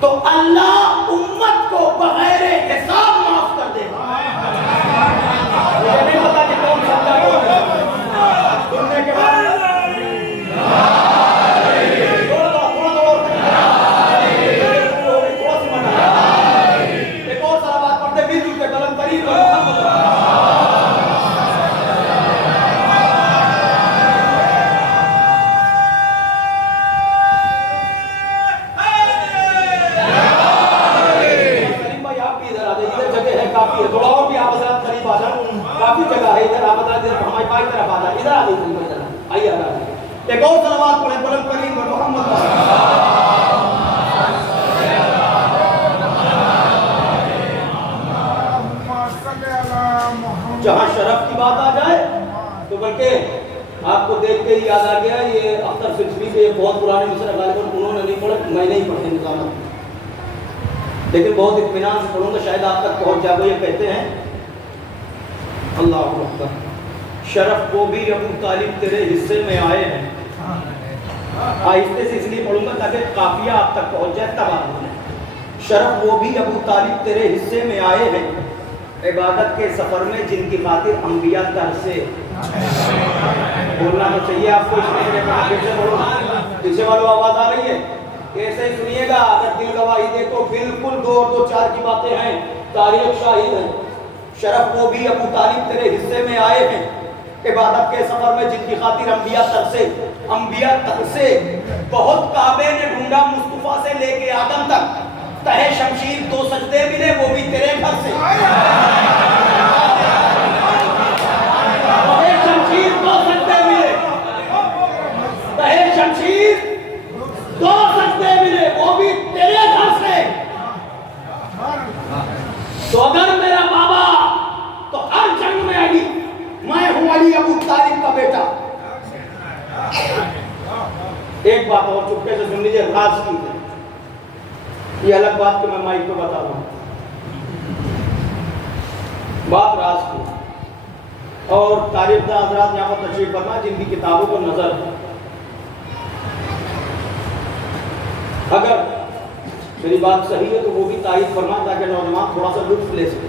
تو اللہ امت کو بغیر حساب معاف کر دے. مجھے نہیں پتا کہ کون سمجھا کون ہے. سننے کے بعد ایک اور سارا بات پڑھتے بھی جلتے قلم قریب کافی ہے. تھوڑا اور بھی آپ حضرات قریب آ جائیں، کافی جگہ ہے ادھر. آپ حضرات ہماری بائیں طرف آ جائیں، ادھر آ جائیں، آئیے آ جائیں. ایک اور صلوات پڑھیں بلند کریم پر محمد جہاں شرف کی بات آ جائے تو بلکہ آپ کو دیکھ کے ہی یاد آ گیا یہ اختر فلسفی کے بہت پرانے مصرع غالباً انہوں نے نہیں پڑھے، میں نہیں پڑھے نظامت، لیکن بہت اطمینان سے پڑھوں گا شاید آپ تک پہنچ جائے. وہ یہ کہتے ہیں اللہ اکبر شرف وہ بھی ابو طالب تیرے حصے میں آئے ہیں. آہستہ سے اس لیے پڑھوں گا تاکہ قافیہ آپ تک پہنچ جائے تب آپ بولیں. شرف وہ بھی ابو طالب تیرے حصے میں آئے ہیں عبادت کے سفر میں جن کی خاطر انبیاء در سے. بولنا تو چاہیے آپ کو، اس لیے پیچھے والوں آواز آ رہی ہے ایسے ہی سنیے گا. اگر دل گواہی دے تو بالکل دو اور دو چار کی باتیں ہیں، تاریخ شاہد ہے. شرف وہ بھی ابو طالب تیرے حصے میں آئے ہیں عبادت کے سفر میں جن کی خاطر انبیاء تر سے. انبیاء تر سے بہت کعبے نے ڈھونڈا مصطفیٰ سے لے کے آدم تک. تہے شمشیر دو سجدے ملے وہ بھی تیرے گھر سے. تہے شمشیر دو سجدے ملے، تہے شمشیر دو سجدے ملے وہ بھی تیرے گھر سے. تو اگر میرا بابا تو ہر جنگ میں علی، میں ہوں علی ابو طالب کا بیٹا. ایک بات اور چپکے سے سن لیجیے، راز کی ہے یہ الگ بات کہ میں مائک کو بتا رہا ہوں. بات راز کی اور تاریخ داں حضرات یہاں پر تشریف فرما جن کی کتابوں کو نظر ہے. اگر میری بات صحیح ہے تو وہ بھی تائید فرما تاکہ نوجوان تھوڑا سا لطف لے سکے.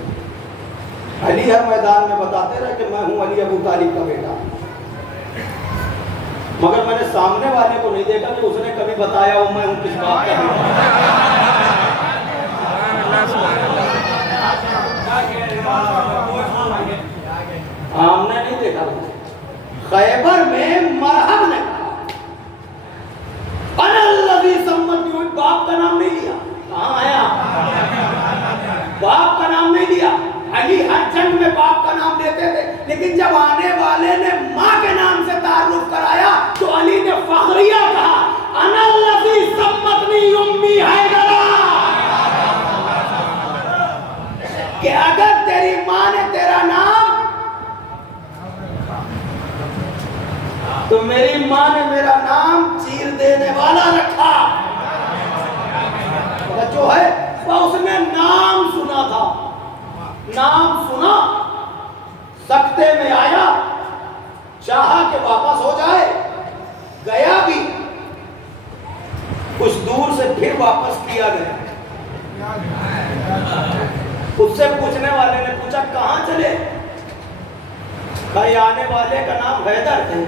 علی ہر میدان میں بتاتے رہے کہ میں ہوں علی ابو طالب کا بیٹا، مگر میں نے سامنے والے کو نہیں دیکھا کہ اس نے کبھی بتایا ہوں میں ہوں کس بات کا ہم نے نہیں دیکھا۔ خیبر میں مرحب نے انا الذی سمتنی، باپ کا نام نہیں لیا، کہاں آیا؟ باپ کا نام نہیں لیا۔ علی ہر جنگ میں باپ کا نام لیتے تھے، لیکن جب آنے والے نے ماں کے نام سے تعارف کرایا تو علی نے فخریہ کہا انا الذی سمتنی امی حیدرہ، کہ اگر تیری ماں نے تیرا نام تو میری ماں نے میرا نام چیر دینے والا رکھا۔ جو ہے وہ اس نے نام سنا تھا، نام سنا، سکتے میں آیا، چاہا کہ واپس ہو جائے، گیا بھی، کچھ دور سے پھر واپس کیا گیا۔ اس سے پوچھنے والے نے پوچھا کہاں چلے؟ کہیں آنے والے کا نام حیدر ہے،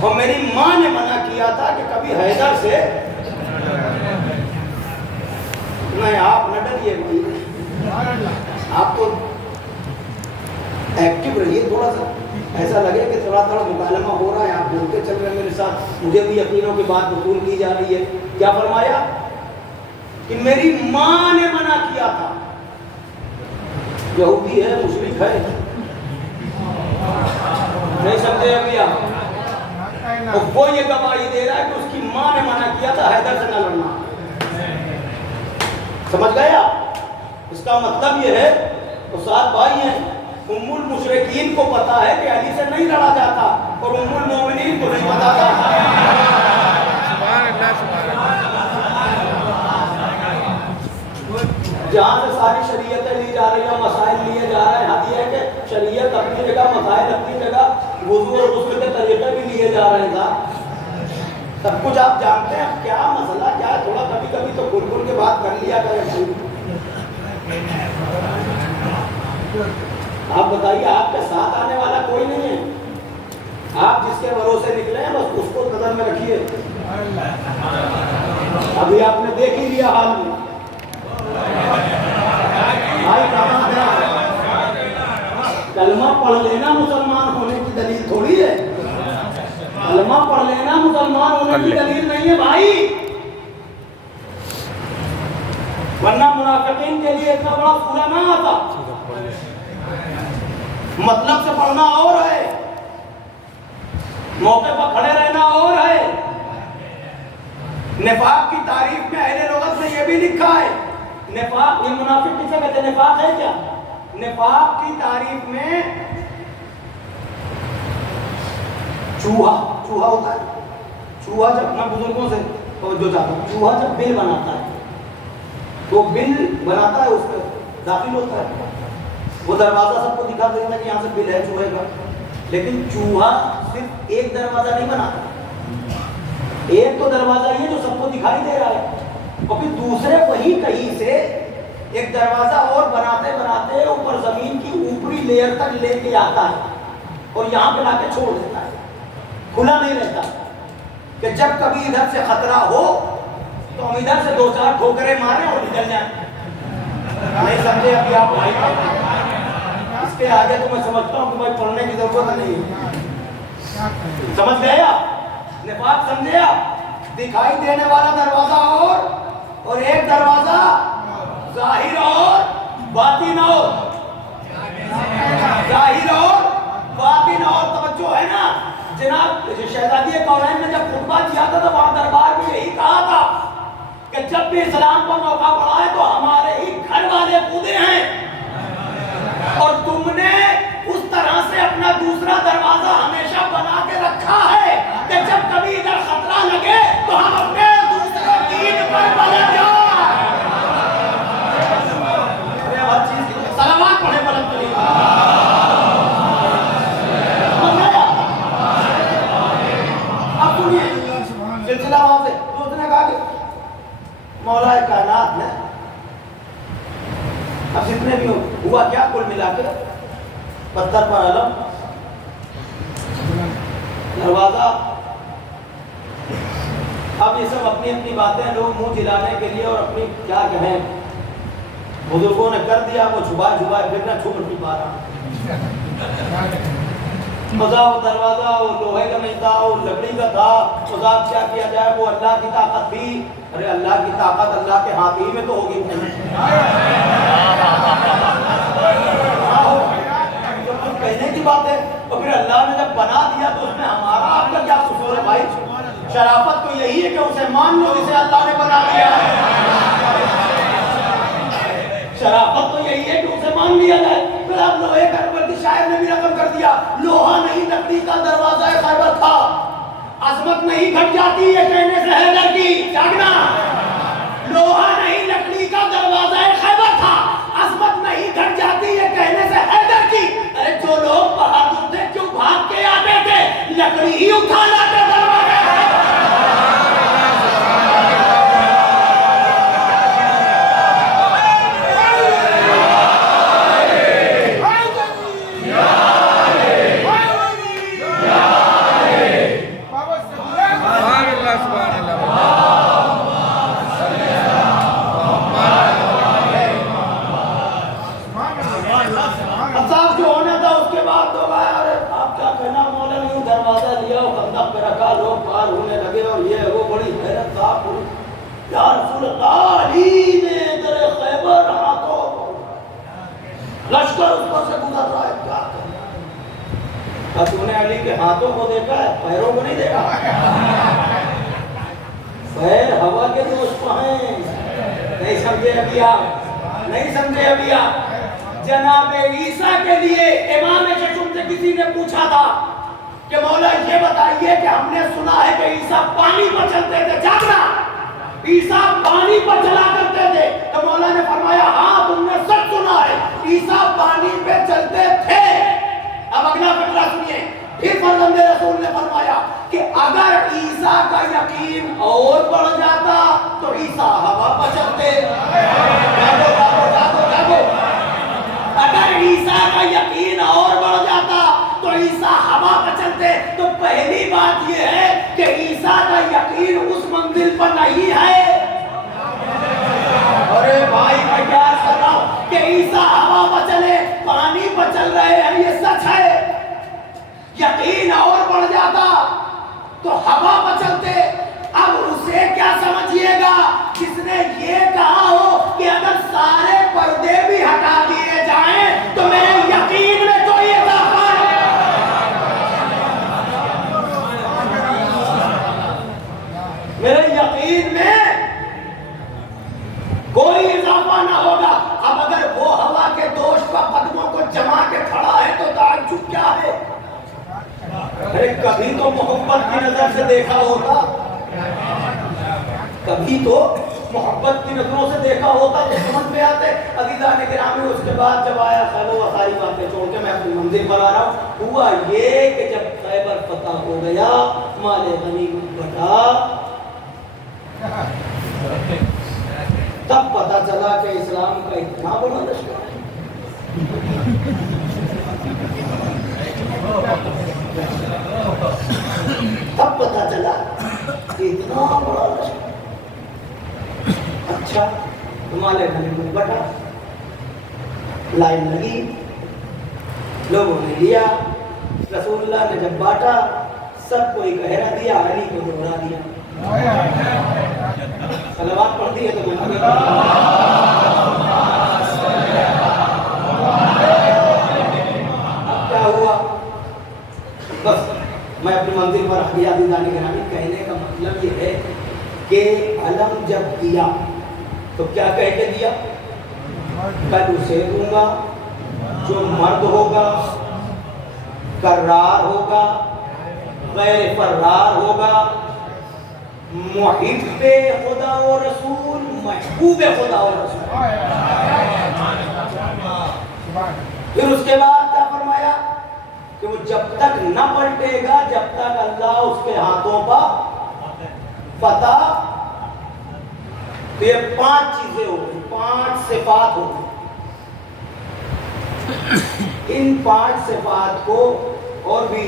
اور میری ماں نے منع کیا تھا کہ کبھی حیدر سے نہیں۔ آپ نہ ڈریے بھائی، آپ تو ایکٹیو رہیے، تھوڑا سا ایسا لگے کہ تھوڑا تھوڑا مکالمہ ہو رہا ہے، آپ بولتے چل رہے ہیں میرے ساتھ، مجھے بھی یقینوں کی بات وصول کی جا رہی ہے۔ کیا فرمایا کہ میری ماں نے منع کیا تھا، یہودی ہے، مشرک ہے، نہیں سمجھے ابھی آپ؟ اور وہ یہ گواہی دے رہا ہے کہ اس کی ماں نے منع کیا تھا حیدر سے نہ لڑنا۔ سمجھ گئے آپ؟ اس کا مطلب یہ ہے، اور ساتھ بھائی ہیں، ام المشرکین کو پتا ہے کہ علی سے نہیں لڑا جاتا، اور ام المومنین کو نہیں پتا تھا۔ جہاں سے ساری شریعتیں لی جا رہی ہیں، مسائل لیے جا رہے ہیں، حد یہ ہے کہ شریعت اپنی جگہ، مسائل اپنی جگہ، وضو اور غسل کے طریقے بھی لیے جا رہے ہیں، سب کچھ آپ جانتے ہیں۔ کیا مسئلہ کیا ہے، تھوڑا کبھی کبھی تو کھل کھل کے بات کر لیا کریں۔ آپ بتائیے، آپ کے ساتھ آنے والا کوئی نہیں ہے، آپ جس کے بھروسے نکلے ہیں بس اس کو نظر میں رکھیے۔ ابھی آپ نے دیکھ ہی لیا حال میں، بھائی کہاں گیا؟ کلمہ پڑھ لینا مسلمان ہونے کی دلیل تھوڑی ہے، کلمہ پڑھ لینا مسلمان ہونے کی دلیل نہیں ہے بھائی، ورنہ منافقین کے لیے اتنا بڑا سورہ نہ آتا۔ مطلب سے پڑھنا اور ہے، موقع پر کھڑے رہنا اور ہے۔ نفاق کی تعریف میں اہل لغت نے یہ بھی لکھا ہے، نفاق، یہ منافق کسے کہتے ہیں؟ نفاق ہے کیا؟ نفاق کی تعریف میں چوہا ہوتا ہے، چوہا جب اپنا بزرگوں سے جو چاہتا ہے، چوہا جب بل بناتا ہے تو بل بناتا ہے، اس میں داخل ہوتا ہے، وہ دروازہ سب کو دکھا دیتا ہے کہ یہاں سے بل ہے چوہے کا، لیکن چوہا صرف ایک دروازہ نہیں بناتا، ایک تو دروازہ یہ جو سب کو دکھائی دے رہا ہے، اور پھر دوسرے وہی کہیں سے ایک دروازہ اور بناتے بناتے اوپر زمین کی اوپری لیئر تک لے کے آتا ہے، اور یہاں پہ لا کے چھوڑ دیتا ہے، کھلا نہیں رہتا، کہ جب کبھی ادھر سے خطرہ ہو تو ہم ادھر سے 2-4 ٹھوکریں ماریں اور نکل جائیں۔ نہیں سمجھے ابھی آپ بھائی؟ اس کے آگے تو میں سمجھتا ہوں کہ بھائی پڑھنے کی ضرورت نہیں ہے۔ سمجھ گئے آپ؟ نفاق سمجھے آپ؟ دکھائی دینے والا دروازہ اور ایک دروازہ ظاہر اور باطن اور، ظاہر اور باطن اور، توجہ ہے نا جناب؟ شہزادی کونین نے جب خطبہ دیا تھا تو وہاں دربار میں یہی کہا تھا کہ جب بھی اسلام کا موقع پڑا ہے تو ہمارے ہی گھر والے کودے ہیں، اور تم نے اس طرح سے اپنا دوسرا دروازہ ہمیشہ بنا کے رکھا ہے کہ جب کبھی ادھر خطرہ لگے تو ہم اپنے دوسرے دین پر پلٹ جائیں۔ ہر چیز کی صلوات پڑھے بلند کریں۔ اب سنیے سلسلہ وہاں سے تو اس نے کہا کہ مولا کائنات نے اب جتنے بھی ہوا کیا کل ملا کے دروازہ. اب یہ سب اپنی اپنی باتیں لوگ منہ جلانے کے لیے اور اپنی کیا کہیں بزرگوں نے کر دیا وہ چھپا پھر نہ چھپ نہیں پا رہا. خدا وہ دروازہ وہ لوہے کا نہیں تھا وہ لکڑی کا تھا. خدا کیا کیا جائے وہ اللہ کی طاقت تھی. ارے اللہ کی طاقت اللہ کے ہاتھ ہی میں تو ہوگی. کہنے کی بات ہے تو پھر اللہ نے جب بنا دیا تو اس میں ہمارا آپ کا کیا قصور ہے بھائی. شرافت تو یہی ہے کہ اسے مان لو جسے اللہ نے بنا دیا ہے. شرافت تو یہی ہے کہ اسے مان لیا جائے. پھر آپ لوہے کا بلکہ شاعر نے بھی رقم کر دیا لوہا نہیں لکڑی کا دروازہ خیبر تھا. عظمت نہیں گھٹ جاتی یہ کہنے سے حیدر کی جاگنا. لوہا نہیں لکڑی کا دروازہ خیبر تھا. عظمت نہیں گھٹ جاتی یہ کہنے سے حیدر کی. ارے جو لوگ بہادر تھے کیوں بھاگ کے آتے تھے لکڑی ہی اٹھا لاتے دروازے. یا رسول اللہ علی نے در خیبر ہاتھوں لشکر اس پر سے گزر رہا ہے کیا کرنا. تو نے علی کے ہاتھوں کو دیکھا ہے پیروں کو نہیں دیکھا. پیر ہوا کے دوست ہیں. نہیں سمجھے ابھی آپ نہیں سمجھے ابھی آپ. جناب عیسیٰ کے لیے امام ششم سے کسی نے پوچھا تھا کہ مولا یہ بتائیے کہ ہم نے سنا ہے کہ عیسیٰ پانی پر چلتے تھے. جاگنا عیسیٰ پانی پر چلا کرتے تھے. تو مولا نے فرمایا ہاں تم نے سچ سنا ہے عیسیٰ پانی پہ چلتے تھے. اب اگلا فقرہ سنیے. پھر فرزند رسول نے فرمایا کہ اگر عیسیٰ کا یقین اور بڑھ جاتا تو عیسیٰ ہوا پر چلتے. اگر عیسیٰ کا یقین اور بڑھ جاتا تو عیسیٰ ہوا پر چلتے. تو پہلی بات یہ ہے کہ عیسیٰ کا یقین اس منزل پر نہیں ہے. ارے بھائی میں کیا کر رہا ہوں کہ عیسیٰ ہوا پر چلے پانی پر چل رہے ہیں یہ سچ ہے. یقین اور بڑھ جاتا تو ہوا پر چلتے. اب اسے کیا سمجھیے گا جس نے یہ کہا ہو کہ اگر سارے پردے بھی ہٹا دیے جائیں تو میرے یقین میں کوئی اضافہ ہے. میرے یقین میں کوئی اضافہ نہ ہوگا. اب اگر وہ ہوا کے دوش پر قدموں کو جما کے کھڑا ہے تو تعجب کیا ہے. ارے کبھی تو محبت کی نظر سے دیکھا ہوتا. کبھی تو محبت کی نظروں سے دیکھا ہوتا تو سمجھ میں آتے. عزیزان گرامی اس کے بعد جب آیا خیبر وہ ساری باتیں چھوڑ کے میں اپنی منزل پر آ رہا ہوں. ہوا یہ کہ جب خیبر فتح ہو گیا مال غنیمت بٹا تب پتہ چلا کہ اسلام کا اتنا بڑا لشکر ہے. تب پتہ چلا کہ اتنا بڑا لشکر. اچھا مال غنیمت بٹا لائن لگی لوگوں نے لیا. رسول اللہ نے جب بانٹا سب کو ایک گہرا دیا علی کو دوہرا دیا. صلوات پڑھتی ہے تو میں اب کیا ہوا بس میں اپنی منزل پر آ گیا. عزیزان گرامی کہنے کا مطلب یہ ہے کہ علم جب دیا تو کیا کہہ کے دیا کل اسے دوں گا جو مرد ہوگا کرار ہوگا غیر فرار ہوگا محب خدا و رسول محبوب خدا و رسول. پھر اس کے بعد کیا فرمایا کہ وہ جب تک نہ پلٹے گا جب تک اللہ اس کے ہاتھوں پر فتح. تو یہ 5 چیزیں ہو گئی 5 صفات ہو گئی. ان 5 صفات کو اور بھی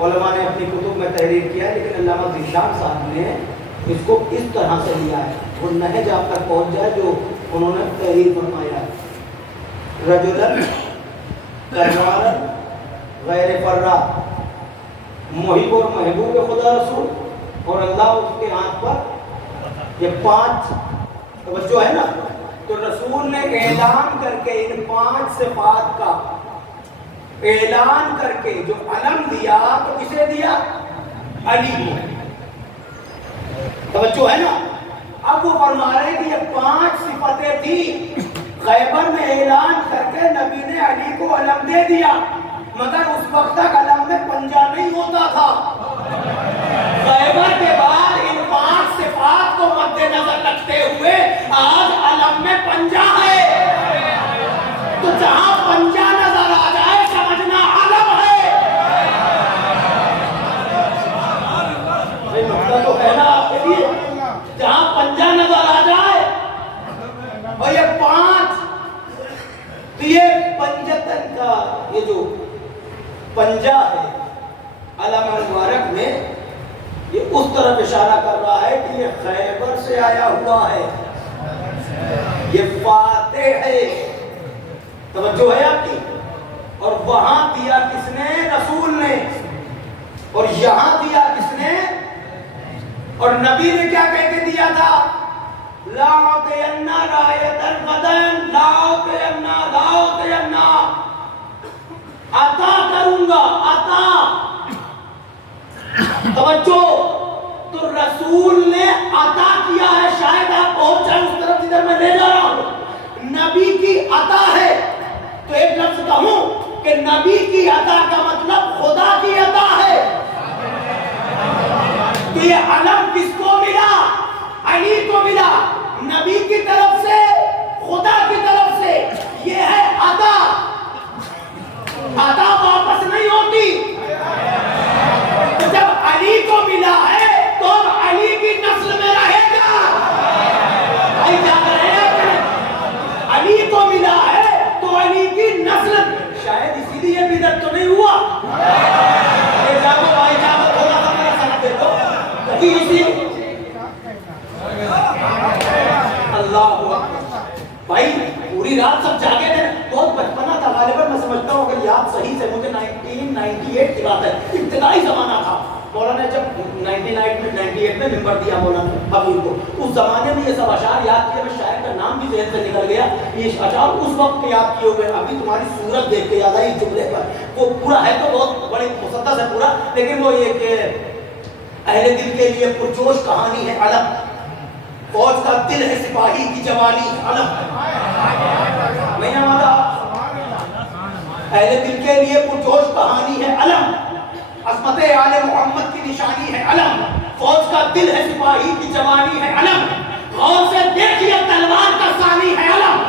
علماء نے اپنی کتب میں تحریر کیا ہے، لیکن علامہ ذیشان صاحب نے اس کو اس طرح سے لیا ہے، وہ نہج آپ تک پہنچ جائے جو انہوں نے تحریر فرمایا ہے. رجلاً کرارا غیر فرا، محب اور محبوب خدا رسول اور اللہ اس کے ہاتھ پر، یہ 5 توجہ ہے نا. تو رسول نے اعلان کر کے ان 5 صفات کا اعلان کر کے جو علم دیا تو کسے دیا؟ علی کو. توجہ ہے نا. اب وہ فرما رہے ہیں کہ یہ 5 صفتیں تھی، خیبر میں اعلان کر کے نبی نے علی کو علم دے دیا، مگر اس وقت تک علم میں پنجہ نہیں ہوتا تھا. خیبر کے بعد ان 5 صفات کو مد نظر رکھتے ہوئے آج علم میں پنجہ ہے. تو جہاں پنجہ نظر آ جائے سمجھنا علم ہے. یہ مطلب تو ہے نا آپ کے لیے، جہاں پنجہ نظر آ جائے. اور یہ 5 تو یہ پنجتن کا یہ جو پنجہ ہے علم مبارک میں، یہ اس طرف اشارہ کر رہا ہے کہ یہ خیبر سے آیا ہوا ہے، یہ فاتح ہے. توجہ ہے آپ کی. اور وہاں دیا کس نے؟ رسول نے. اور یہاں دیا کس نے؟ اور نبی نے کیا کہہ کے دیا تھا؟ لا اعطینا رایۃ الغدن، لا اعطینا عطا کروں گا، عطا. توجہ. تو رسول نے عطا کیا ہے. شاید آپ پہنچ جائیں اس طرف جدھر میں لے جا رہا ہوں. نبی کی عطا ہے تو ایک لفظ کہوں کہ نبی کی عطا کا مطلب خدا کی عطا ہے. تو یہ علم کس کو ملا؟ علی کو ملا، نبی کی طرف سے، خدا کی طرف سے. یہ ہے عطا. عطا واپس نہیں ہوتی. تو جب علی کو ملا ہے تو اب علی کی نسل میں رہے گا. بھائی یاد رہے گا، علی کو ملا ہے تو علی کی نسل. شاید اسی لیے بدعت تو نہیں ہوا. جاگو بھائی جاگو، تھوڑا سا میرا ساتھ دے دو. کہیں اسی اللہ بھائی پوری رات سب جاگے تھے. بہت بچپنا تھا غالباً، میں سمجھتا ہوں اگر یاد صحیح سے مجھے 1998 کی بات ہے، ابتدائی زمانہ تھا. مولانا جب 98 میں ممبر دیا مولانا حبیب کو، اس زمانے میں یہ سب اشعار یاد کیا. میں شاعر کا نام بھی ذہن سے نکل گیا. یہ اشعار اس وقت یاد کیے ہوئے. ابھی تمہاری صورت دیکھ کے یاد آئی جملے پر. وہ پورا ہے تو بہت بڑی مسدس ہے پورا، لیکن وہ یہ کہ اہل دل کے لیے پرجوش کہانی ہے علم، فوج کا دل ہے سپاہی کی جوانی علم. نہیں ہمارا اہل دل کے لیے پرجوش کہانی ہے علم، عظمت آل محمد کی نشانی ہے علم، فوج کا دل ہے سپاہی کی جوانی ہے علم. غور سے دیکھیے تلوار کا ثانی ہے علم،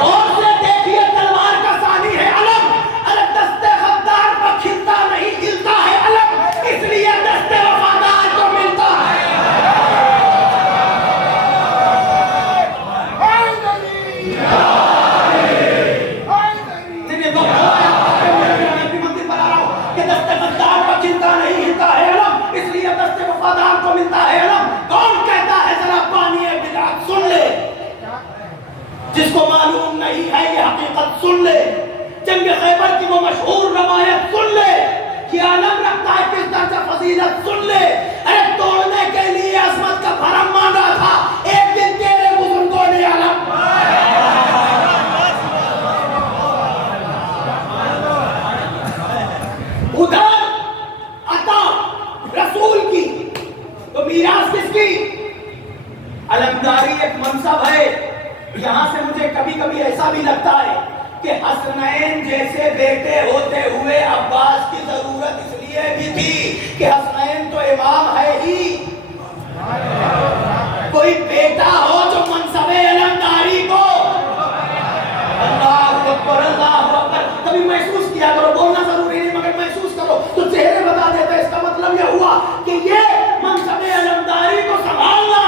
غور سے دیکھیے تلوار کا ثانی ہے علم. ارے دستے غدار پر کھلتا نہیں ہلتا ہے علم، اس لیے دستے وفادار کو ملتا ہے. جس کو معلوم نہیں ہے یہ حقیقت سن لے. جنگ خیبر کی وہ مشہور روایت سن لے کہ علم رکھتا ہے کس درجہ فضیلت سن لے. ارے توڑنے کے لیے عظمت کا بھرم مانگا تھا، ایک دن تیرے بزرگوں نے علم. ادھر عطا رسول کی تو میراث کس کی؟ علمداری ایک منصب ہے. یہاں سے مجھے کبھی کبھی ایسا بھی لگتا ہے کہ حسنین جیسے بیٹے ہوتے ہوئے عباس کی ضرورت اس لیے بھی تھی کہ حسنین تو امام ہے ہی. کوئی بیٹا ہو جو منصب علمداری کو. اللہ اکبر اللہ اکبر. کبھی محسوس کیا کرو، بولنا ضروری نہیں مگر محسوس کرو تو چہرے بتا دیتے. اس کا مطلب یہ ہوا کہ یہ منصب علمداری کو سنبھالنا.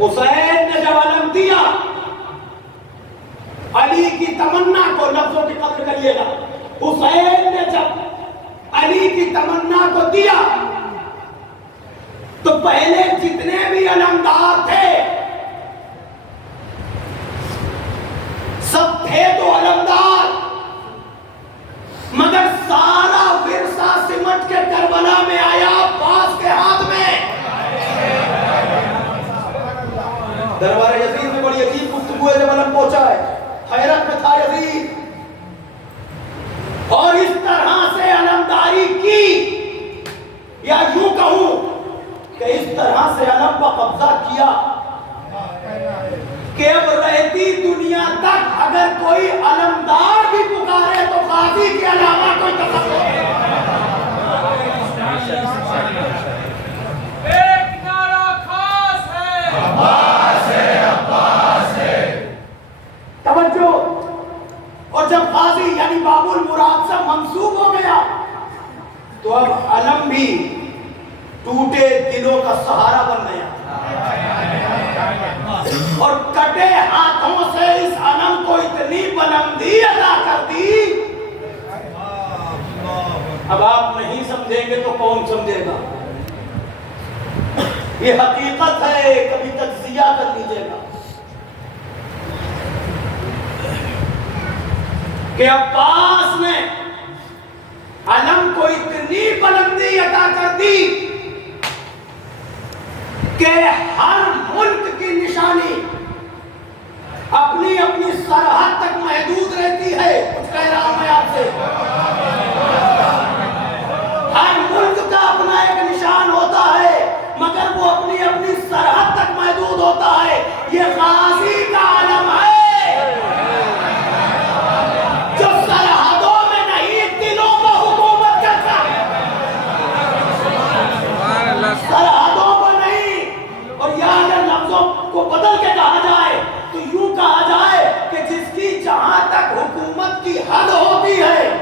حسین نے جب علم دیا، علی کی تمنا کو لفظوں کی قدر کریے گا، حسین نے جب علی کی تمنا کو دیا تو پہلے جتنے بھی علمدار تھے سب تھے تو علمدار، مگر سارا ورثہ سمٹ کے کربلا میں آیا عباس کے ہاتھ میں۔ دربار یزید میں بڑی عجیب گفتگو ہے جب علم پہنچا ہے، حیرت میں تھا یزید، اور اس طرح سے علمداری کی، یا یوں کہوں کہ اس طرح سے علم پر قبضہ کیا کہ اب رہتی دنیا تک اگر کوئی علمدار بھی پکارے تو غازی کے علاوہ کوئی تصور نہیں۔ ایک نعرہ خاص ہے، عباس ہے، عباس ہے۔ توجہ، اور جب غازی یعنی باب المراد سے منسوب ہو گیا تو اب علم بھی ٹوٹے دلوں کا سہارا بن گیا، اور کٹے ہاتھوں سے اس علم کو اتنی بلندی عطا کر دی، اب آپ نہیں سمجھیں گے تو کون سمجھے گا؟ یہ حقیقت ہے، کبھی تجزیہ کر لیجئے گا کہ عباس نے علم کو اتنی بلندی عطا کر دی کہ ہر ملک کی نشانی اپنی اپنی سرحد تک محدود رہتی ہے۔ کچھ کہہ رہا ہوں میں آپ سے، ہر ملک کا اپنا ایک نشان ہوتا ہے مگر وہ اپنی اپنی سرحد تک محدود ہوتا ہے۔ یہ غازی کا علم ہے جو سرحدوں میں نہیں دلوں پر حکومت کرتا ہے، سرحدوں پر نہیں۔ اور یہ اگر لفظوں کو بدل کے کہا جائے تو یوں کہا جائے کہ جس کی جہاں تک حکومت کی حد ہوتی ہے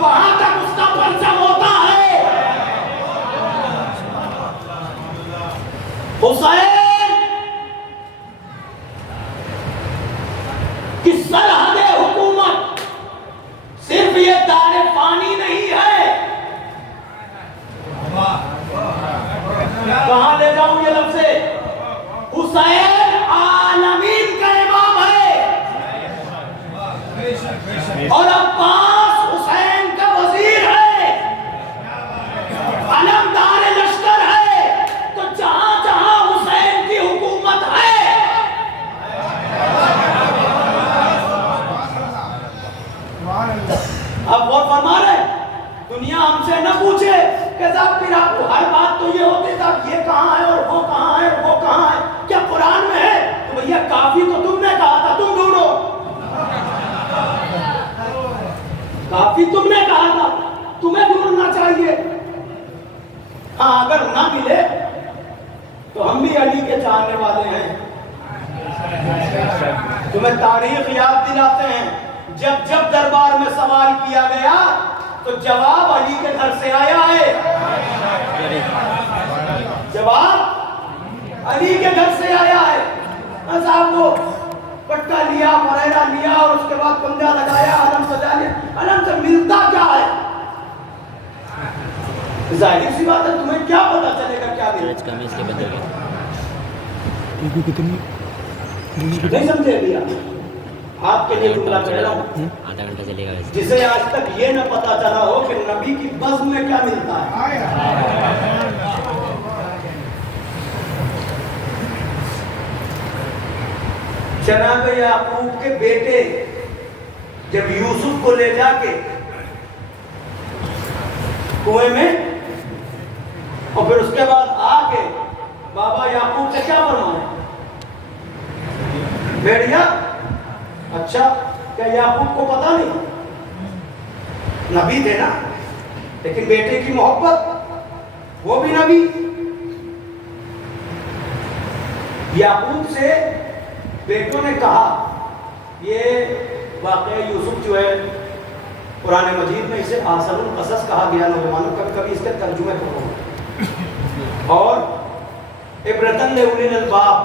وہاں تک اس کا پرچم ہوتا ہے۔ حسین کی سرحد حکومت صرف یہ دار فانی نہیں ہے۔ کہاں لے جاؤں یہ لفظ؟ حسین عالمین کا امام ہے، اور عباس حسین کا وزیر ہے، علمدار لشکر ہے، تو جہاں جہاں حسین کی حکومت ہے اب غور فرما رہے، دنیا ہم سے نہ پوچھے کہ صاحب پھر آپ کو ہر بات تو یہ ہوتی صاحب یہ کہاں ہے اور وہ کہاں ہے اور وہ کہاں ہے، کیا قرآن میں ہے؟ تو بھیا کافی تو تم نے کہا تھا، تم ڈھونڈو۔ کافی تم نے کہا تھا، تمہیں ڈھونڈنا چاہیے۔ ہاں اگر نہ ملے تو ہم بھی علی کے چاہنے والے ہیں، تمہیں تاریخ یاد دلاتے ہیں، جب جب دربار میں سوال کیا گیا تو جواب علی کے گھر سے آیا ہے، جواب علی کے گھر سے آیا ہے۔ صاحب کو پٹکا لیا، مریرہ لیا اور اس کے بعد پنجہ لگایا، علم سجا لیا، علم سے ملتا کیا ہے؟ ظاہر سی بات ہے، تمہیں کیا پتا چلے گا کیا ملتا؟ نہیں سمجھے بھیا؟ آپ کے لیے جملہ کہہ رہا ہوں، آدھا گھنٹہ چلے گا ویسے، جسے آج تک یہ نہ پتا چلا ہو کہ نبی کی بزم میں کیا ملتا ہے۔ جناب یعقوب کے بیٹے جب یوسف کو لے جا کے کنویں میں اور پھر اس کے بعد آ کے بابا یعقوب سے کیا فرمایا؟ بیٹھیا اچھا کیا یعقوب کو پتا نہیں؟ نبی تھے نا، لیکن بیٹے کی محبت، وہ بھی نبی۔ یعقوب سے بیٹوں نے کہا، یہ واقعہ یوسف جو ہے قرآن مجید میں اسے احسن القصص کہا گیا، نوجوانوں کبھی کبھی اس کے ترجمے کرو، اور عبرتاً لأولی الالباب،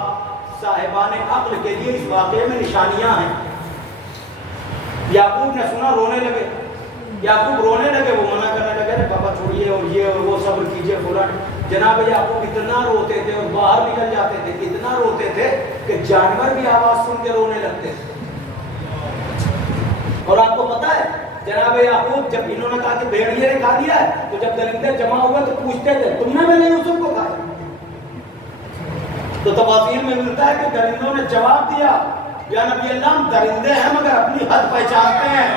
صاحبان عقل کے لیے اس واقعے میں نشانیاں ہیں۔ یعقوب نے سنا، رونے لگے، یعقوب رونے لگے, وہ منع کرنے لگے نا بابا چھوڑیے اور یہ اور وہ صبر کیجیے فلاں. جناب یعقوب اتنا روتے تھے اور باہر نکل جاتے تھے, اتنا روتے تھے کہ جانور بھی آواز سن کے رونے لگتے تھے. اور آپ کو پتا ہے جناب یعقوب جب انہوں نے کہا کہ بھیڑیے نے کھا دیا ہے, تو جب درندے جمع ہوئے تو پوچھتے تھے تم نے میں نے یوسف کو کھایا؟ تو تفاسیر میں ملتا ہے کہ درندوں نے جواب دیا یا نبی اللہ ہم درندے ہیں مگر اپنی حد پہچانتے ہیں.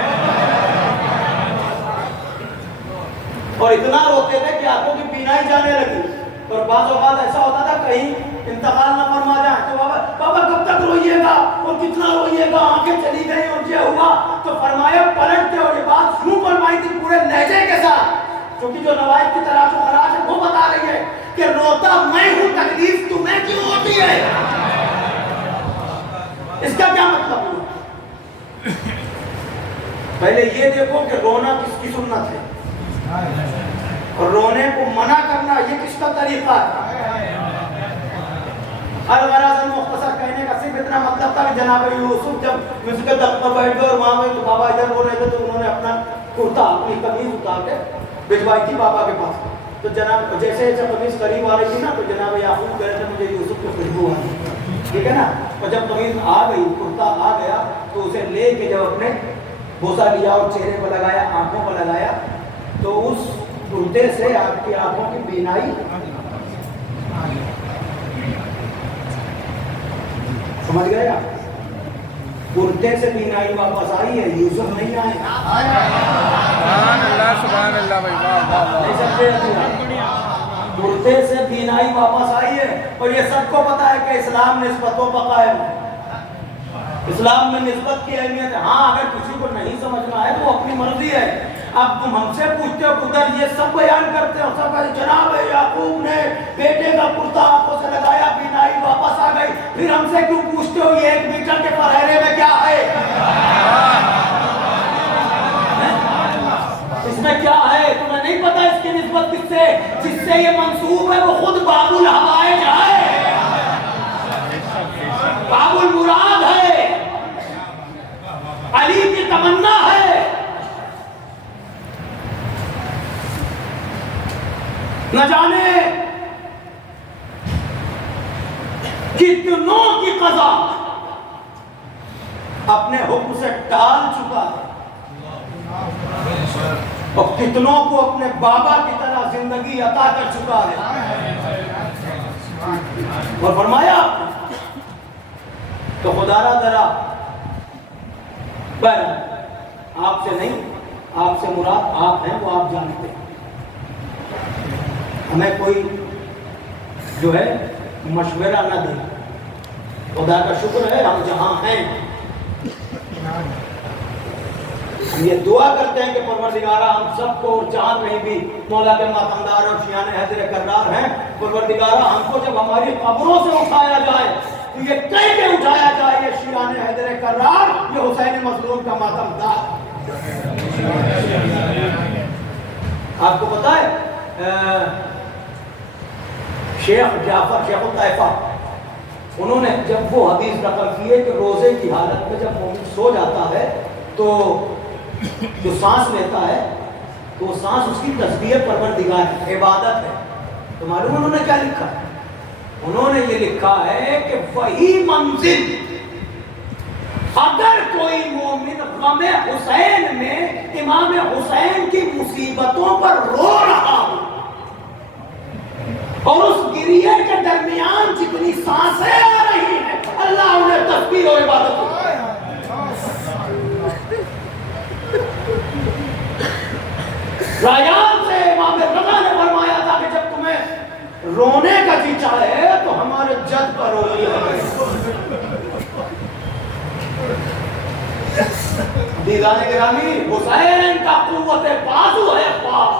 اور اتنا روتے تھے کہ آنکھوں کی بینائی جانے لگی. اور بعض اوقات ایسا ہوتا تھا کہیں انتقال نہ فرما جائیں تو بابا کب تک روئیے گا اور کتنا روئیے گا, آنکھیں چلی گئی اور یہ ہوا. تو فرمایا پلٹتے, اور یہ بات یوں فرمائی تھی پورے لہجے کے ساتھ, کیونکہ جو روایت کی طرح جو خراج ہے وہ بتا رہی ہے کہ روتا میں ہوں, تکلیف تمہیں کیوں ہوتی ہے؟ اس کا کیا مطلب ہوا؟ پہلے یہ دیکھو کہ رونا کس کی سنت ہے اور رونے کو منع کرنا یہ کس کا طریقہ ہے. الغرض مختصر کہنے کا صرف اتنا مطلب تھا کہ جناب یوسف جب مصر کے تخت پر بیٹھ گئے اور وہاں گئے تو بابا ادھر رو رہے تھے, تو انہوں نے اپنا کرتا اپنی قمیض اتار کے بھجوائی تھی بابا کے پاس. تو جناب جیسے جیسے قمیض قریب آ رہی تھی نا, تو جناب یعقوب کہہ رہے تھے مجھے یوسف کی خوشبو آ رہی ہے, ٹھیک ہے نا. اور جب قمیض آ گئی, کرتا آ گیا, تو اسے لے کے جب اپنے بوسہ لیا اور چہرے پر لگایا, آنکھوں پر لگایا, تو اس کرتے سے آپ کی آنکھوں کی بینائی سمجھ گئے آپ, کرتے سے بینائی واپس آئی ہے, یوسف نہیں آئے. سبحان اللہ بھائی, نہیں سکتے, کرتے سے بینائی واپس آئی ہے. اور یہ سب کو پتا ہے کہ اسلام نسبتوں پر قائم ہے, اسلام میں نسبت کی اہمیت ہے. ہاں اگر کسی کو نہیں سمجھنا ہے تو اپنی مرضی ہے. اب تم ہم سے پوچھتے ہو ادھر یہ سب بیان کرتے ہو, سب جناب یعقوب نے بیٹے کا کرتا آنکھوں سے لگایا, بینائی واپس آ گئی, پھر ہم سے کیوں پوچھتے ہو یہ 1 میٹر کے پرہرے میں کیا ہے, اس میں کیا ہے؟ تمہیں نہیں پتا اس کی نسبت کس سے؟ جس سے یہ منسوب ہے وہ خود باب الحوائج ہے, باب المراد ہے, علی کی تمنا ہے. نہ جانے کتنوں کی قضا اپنے حکم سے ٹال چکا ہے, اور کتنوں کو اپنے بابا کی طرح زندگی عطا کر چکا ہے. اور فرمایا تو خدا را ذرا پر آپ سے نہیں, آپ سے مراد آپ ہیں, وہ آپ جانتے ہیں. ہمیں کوئی جو ہے مشورہ نہ دے. خدا کا شکر ہے ہم جہاں ہیں, ہم یہ دعا کرتے ہیں کہ پروردگارہ ہم سب کو, اور جہاں کہیں بھی مولا کے ماتمدار اور شیان حیدر کرار ہیں, پروردگارہ ہم کو جب ہماری قبروں سے اٹھایا جائے تو یہ کہہ کے اٹھایا جائے یہ شیان حیدر کرار, یہ حسین مظلوم کا ماتمدار. آپ کو پتا ہے شیخ جعفر شیخ الطائفہ, انہوں نے جب وہ حدیث نقل کی ہے کہ روزے کی حالت میں جب مومن سو جاتا ہے تو جو سانس لیتا ہے تو وہ سانس اس کی تسبیح پروردگار ہے, عبادت ہے. تو معلوم انہوں نے کیا لکھا ہے؟ انہوں نے یہ لکھا ہے کہ وہی منزل اگر کوئی مومن غم حسین میں امام حسین کی مصیبتوں پر رو رہا ہو, اور اس گریے کے درمیان جتنی سانسیں آ رہی ہیں اللہ انہیں تسبیح و عبادت کو. رایان سے امام رضا نے فرمایا تھا کہ جب تمہیں رونے کا جی چاہے تو ہمارے جد پر رویے. دیدان گرامی, حسین کا قوت بازو ہے خواہ.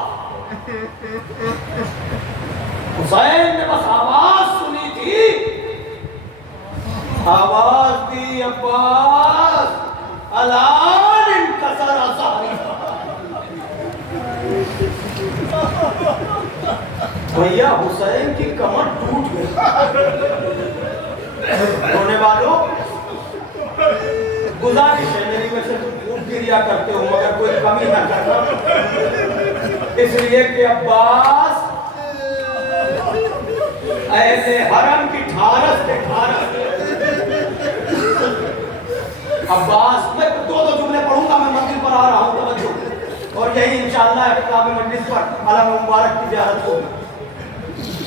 حسین نے بس آواز سنی تھی, آواز دی عباس الان انکسر ظہری. بھیا حسین کی کمر ٹوٹ گئی. رونے والوں گزارش ہے میری, ویسے تو کریا کرتے ہو مگر کوئی کمی نہ کرنا، اس لیے کہ عباس اہل حرم کی ٹھارس کے ٹھارس۔ عباس، میں دو جملے پڑھوں گا، میں منزل پر آ رہا ہوں، توجہ، اور یہی انشاءاللہ اختتام مجلس پر علم مبارک کی زیارت ہوگی۔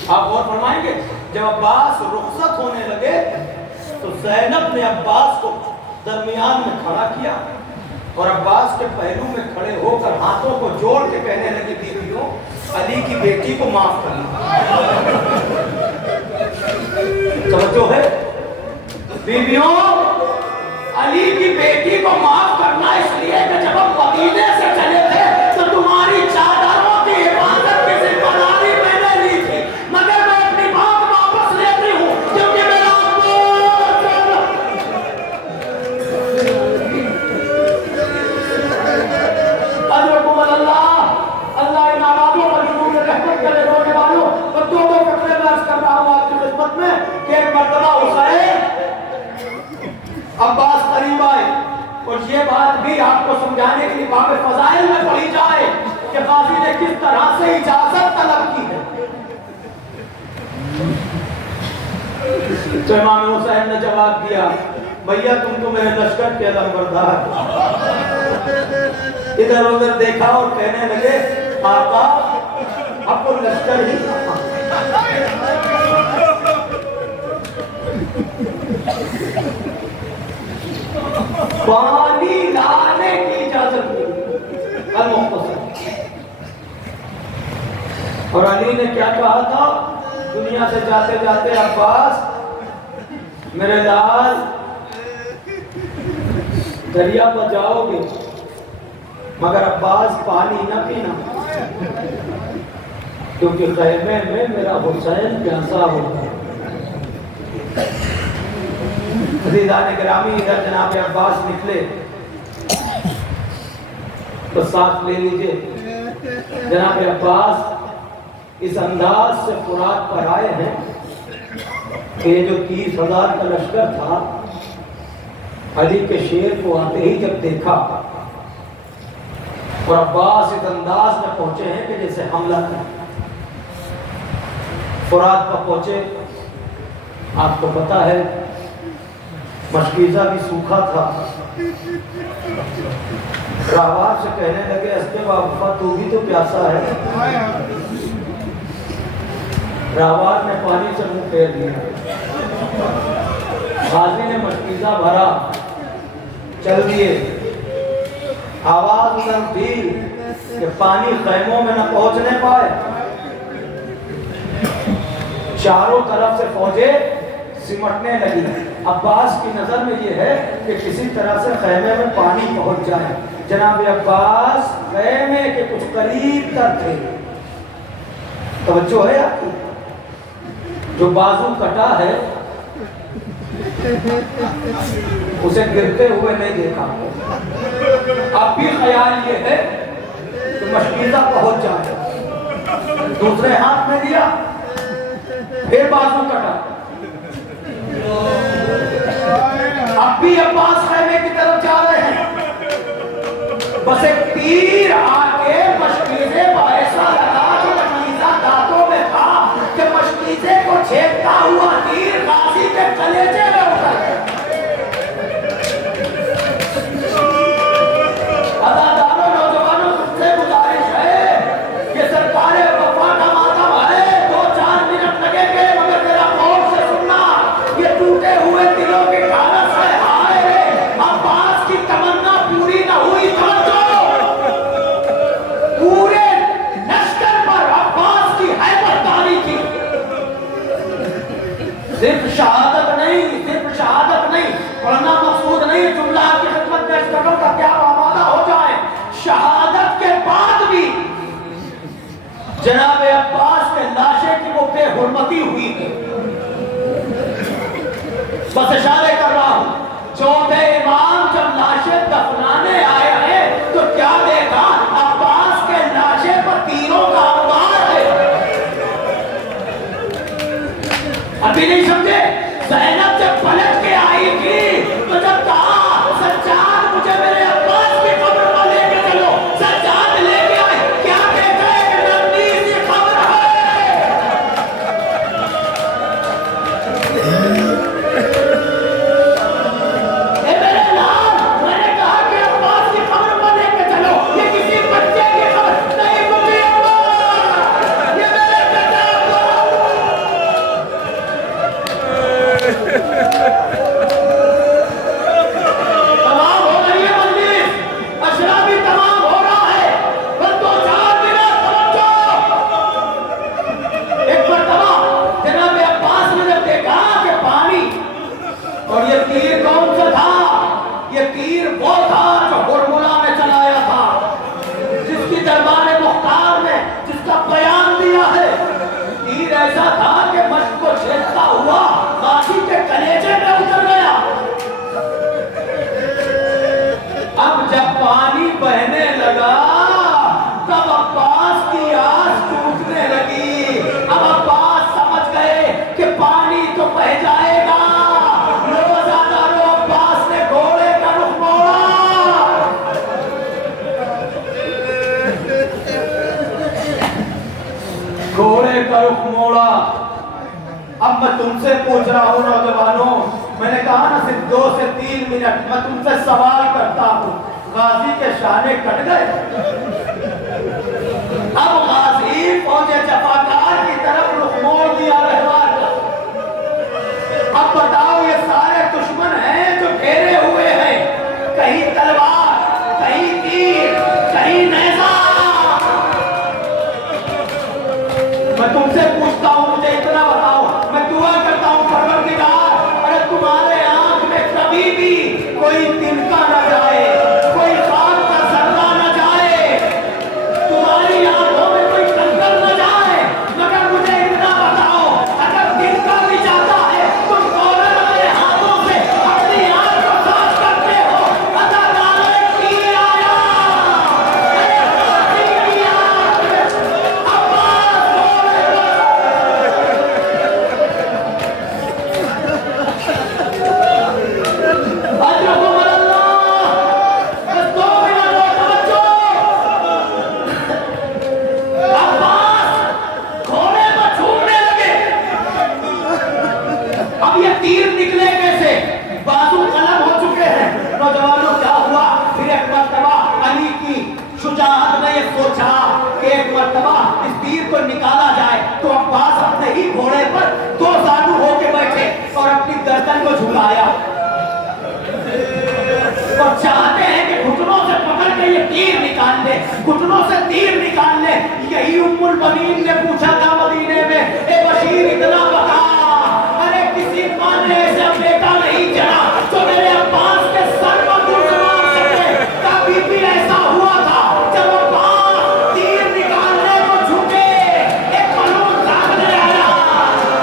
آپ غور فرمائیں گے جب عباس رخصت ہونے لگے تو زینب نے عباس کو درمیان میں کھڑا کیا اور عباس کے پہلو میں کھڑے ہو کر ہاتھوں کو جوڑ کے کہنے لگے بیویوں علی کی بیٹی کو معاف کرنا۔ توجہ ہے بیویوں، علی کی بیٹی کو معاف کرنا اس لیے کہ جب ہم مدینے سے چلے تھے تو تمہاری چادروں کی حفاظت کی ذمہ داری میں نے لی تھی، مگر میں اپنی بات واپس لیتی ہوں کیونکہ میرا اجرکم اللہ، اللہ ان آبادوں پر شروع رحمت کرے رونے والوں، اور دو فکرے میں عرض کر رہا ہوں آپ کی خدمت میں کہ ایک مرتبہ حسین عباس قریب آئے، اور یہ بات بھی آپ کو سمجھانے کے لیے باب فضائل میں پڑھی جائے کہ قاضی نے کس طرح سے اجازت طلب کی ہے۔ تو امام حسین نے جواب دیا، بھیا تم تو میرے لشکر کے علمبردار۔ ادھر ادھر دیکھا اور کہنے لگے آقا اب کو لشکر ہی پانی لانے کی اجازت دی المختصر۔ اور علی نے کیا کہا تھا دنیا سے جاتے جاتے، عباس میرے لال دریا پر جاؤ گے مگر عباس پانی نہ پینا، کیونکہ خیمے میں میرا حسین پیاسا ہوگا۔ عزیزان گرامی، ادھر جناب عباس نکلے تو ساتھ لے لیجئے، جناب عباس اس انداز سے فرات پر آئے ہیں کہ یہ جو 30,000 کا لشکر تھا علی کے شیر کو آتے ہی جب دیکھا، اور عباس اس انداز میں پہنچے ہیں کہ جیسے حملہ کریں۔ فرات پر پہنچے، آپ کو پتا ہے مشکیزہ بھی سوکھا تھا، راہوار سے کہنے لگے استے وافا تو بھی تو پیاسا ہے۔ راہوار نے پانی سے منہ پھیر دیا، غازی نے مشکیزہ بھرا، چل دیے، آواز ادھر دی کہ پانی خیموں میں نہ پہنچنے پائے، چاروں طرف سے فوجیں سمٹنے لگی۔ عباس کی نظر میں یہ ہے کہ کسی طرح سے خیمے میں پانی پہنچ جائے۔ جناب عباس خیمے کے کچھ قریب تر تھے، توجہ ہے آپ کی، جو بازو کٹا ہے اسے گرتے ہوئے نہیں دیکھا۔ اب بھی خیال یہ ہے کہ مشکیزہ پہنچ جائے، دوسرے ہاتھ میں دیا، پھر بازو کٹا، اب بھی عباس خیمے کی طرف جا رہے ہیں، بس ایک تیر آگے مشکیزے کو ایسا لگا جو مشکیزہ دانتوں میں تھا کہ مشکیزے کو چھیدتا ہوا تیر غازی کے کلیجے میں اتر گیا۔ عزاداروں نوجوانوں تم سے گزارش ہے کہ سرکار وفا کا ماتم ہے، 2-4 منٹ لگیں گے مگر میرا غور سے سننا، یہ ٹوٹے ہوئے دلوں کی ڈھارس ہے۔ ہائے رے عباس کی تمنا پوری نہ ہوئی، پورے لشکر پر عباس کی حیبت تاری کی۔ صرف شہادت نہیں، پڑھنا مقصود نہیں، جملہ آپ کی خدمت میں اس قدر کا کیا آمادہ ہو جائے، شہادت کے بعد بھی جناب عباس کے لاشے کی وہ بے حرمتی ہوئی ہے۔ بس اشارے کر رہا ہوں، چوتھے امام جب لاشے دفنانے آئے ہیں تو کیا دیکھا؟ عباس کے لاشے پر تیروں کا انبار ہے۔ ابھی نہیں سمجھے؟ زینب جب پلٹ کے آئی تھی تو جب کہا سجاد مجھے میرے عباس کی گھوڑے کا رخ موڑا. اب میں تم سے پوچھ رہا ہوں نوجوانوں, میں نے کہا نا صرف 2 سے 3 منٹ, میں تم سے سوال کرتا ہوں, غازی کے شانے کٹ گئے؟ اب غازی فوج جفاکار کی طرف رخ موڑ دیا رہوار کا. اب بتاؤ یہ سارے دشمن ہیں جو گھیرے ہوئے ہیں, کہیں تلوار, کہیں تیر, کہیں نیزہ. میں تم سے پوچھتا ہوں, مجھے اتنا بتاؤ, میں دعا کرتا ہوں پروردگار اگر تمہارے آنکھ میں کبھی بھی کوئی تنکا نہ جائے, کوئی خاک کا ذرہ نہ جائے, تمہاری آنکھوں میں کوئی کنکر نہ جائے, مگر مجھے اتنا بتاؤ اگر تنکا بھی جاتا ہے تم فوراً اپنے ہاتھوں سے اپنی آنکھ کو صاف کرتے ہو. اللہ تعالیٰ نے تیر آیا, ارے غازی کی آنکھ میں عباس گھوڑے اجرکم اللہ. بس 2 منٹ اور توجہ. عباس گھوڑے پر چھوٹنے لگے. اب یہ تیر نکلے کیسے؟ بازو قلم ہو چکے ہیں. نوجوانوں کیا ہوا؟ پھر ایک مرتبہ علی کی شجاعت نے یہ سوچا کہ ایک مرتبہ اس تیر کو نکالا جائے, تو عباس اپنے ہی گھوڑے پر 2 زانو ہو کے بیٹھے اور اپنی گردن کو جھکایا اور چاہتے ہیں کہ گھٹنوں سے پکڑ کے یہ تیر نکال لے, گھٹنوں سے تیر نکال لے. یہی ام المؤمنین نے پوچھا تھا مدینے میں, اے بشیر اتنا بتا, ارے کسی ماں نے ایسا بیٹا نہیں چلا جو میرے عباس کے سر پر گھوڑا مار سکے. کبھی بھی ایسا ہوا تھا جب عباس تیر نکالنے کو جھکے, ایک بلون سامنے آیا,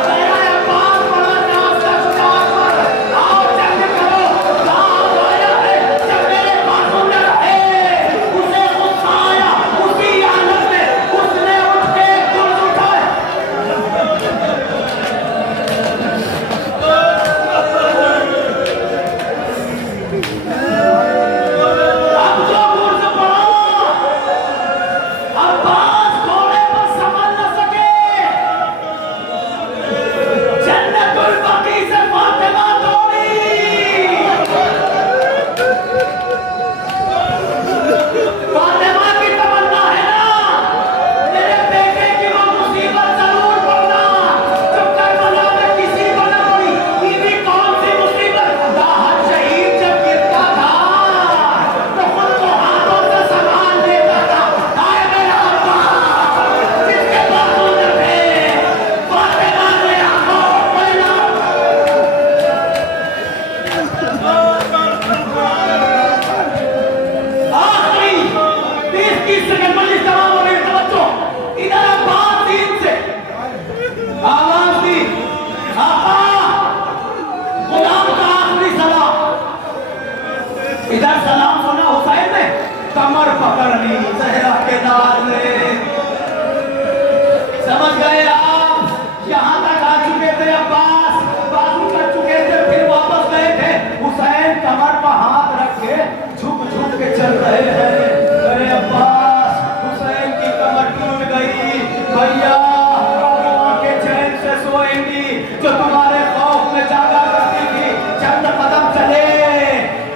میرا عباس بڑا ناز کا شجاعت پر, آؤ جنگ کرو. کام آیا ہے جب میرے بازو میں رہے, اسے غصہ آیا, اسی حالت میں اس نے اٹھ کے گرز اٹھائے. اب جو گرز پڑا, عباس گھوڑے پر سنبھل نہ سکے. جنت البقیع سے فاطمہ دوڑی. فاطمہ کی تمنا ہے نا میرے بیٹے کی وہ مصیبت ضرور پڑنا جو کربلا میں کسی کو نہ پڑی. یہ بھی کون سی مصیبت؟ راحت شہید جب گرتا تھا تو خود کو ہاتھوں سے سنبھال لیتا تھا. آئے میرا عباس جس کے بازو میں تھے, فاطمہ نے آنکھوں کو پہلا. آخری 20-30 سیکنڈ مجلس تمام ہو گئی. توجہ, ادھر عباس دین سے آواز دی, آقا غلام کا آخری سلام. ادھر سلام سنا حسین نے, کمر پکڑ لی زہرا کے نال نے. سمجھ گئے آپ, یہاں تک آ چکے تھے عباس, بازو کر چکے تھے, پھر واپس گئے تھے. حسین کمر پر ہاتھ رکھ کے جھک جھک کے چل رہے ہیں. ارے عباس, حسین کی کمر ٹوٹ گئی. بھیا آنکھیں چین سے سوئیں گی جو تمہارے خوف میں جاگا کرتی تھی. چند قدم چلے,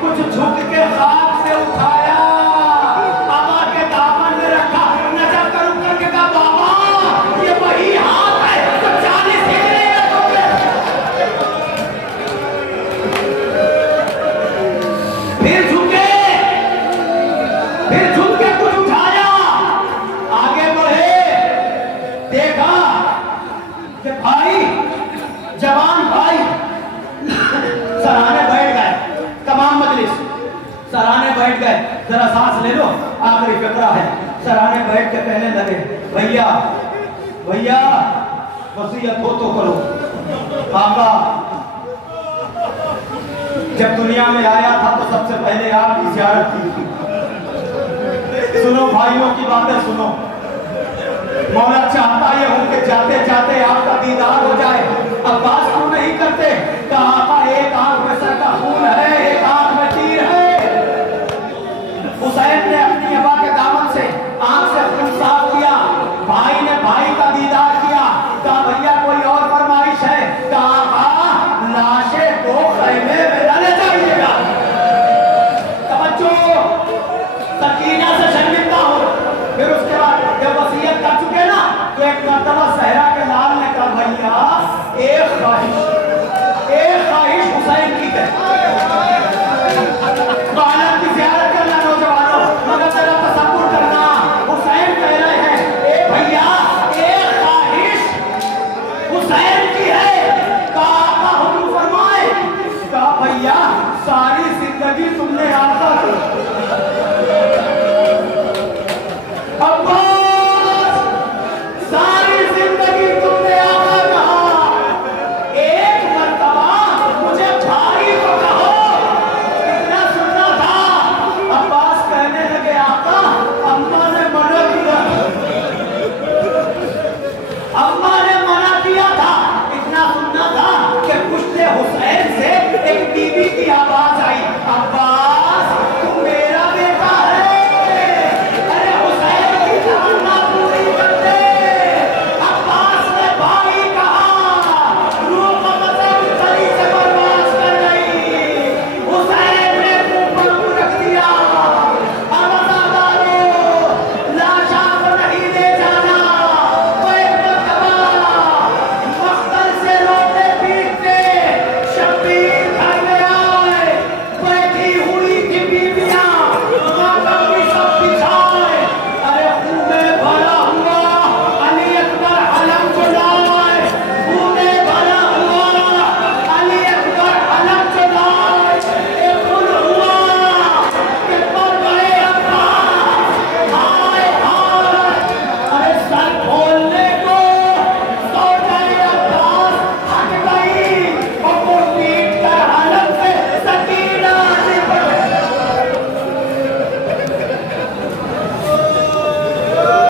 کچھ جھک کے خاک سے اٹھایا, آقا کے دامن میں رکھا, نظر کر کر کے کہا بابا یہ وہی ہاتھ ہے جو 40 ہجری میں تم نے. پھر جھکے, پھر جھک کے کچھ اٹھایا, آگے بڑھے, دیکھا کہ بھائی, جوان بھائی سرانے بیٹھ گئے. تمام مجلس سرانے بیٹھ گئے. ذرا سانس لے لو, آخری فقرہ ہے. سرانے بیٹھ کے کہنے لگے, بھیا بھیا وصیت ہو تو کرو. آقا جب دنیا میں آیا تھا تو سب سے پہلے آپ کی زیارت کی تھی. سنو بھائیوں کی باتیں سنو. مولا چاہتا یہ ہوں کہ جاتے جاتے آپ کا دیدار ہو جائے. عباس کیوں نہیں کرتے؟ کہا آقا ایک آنکھ میں سر کا خون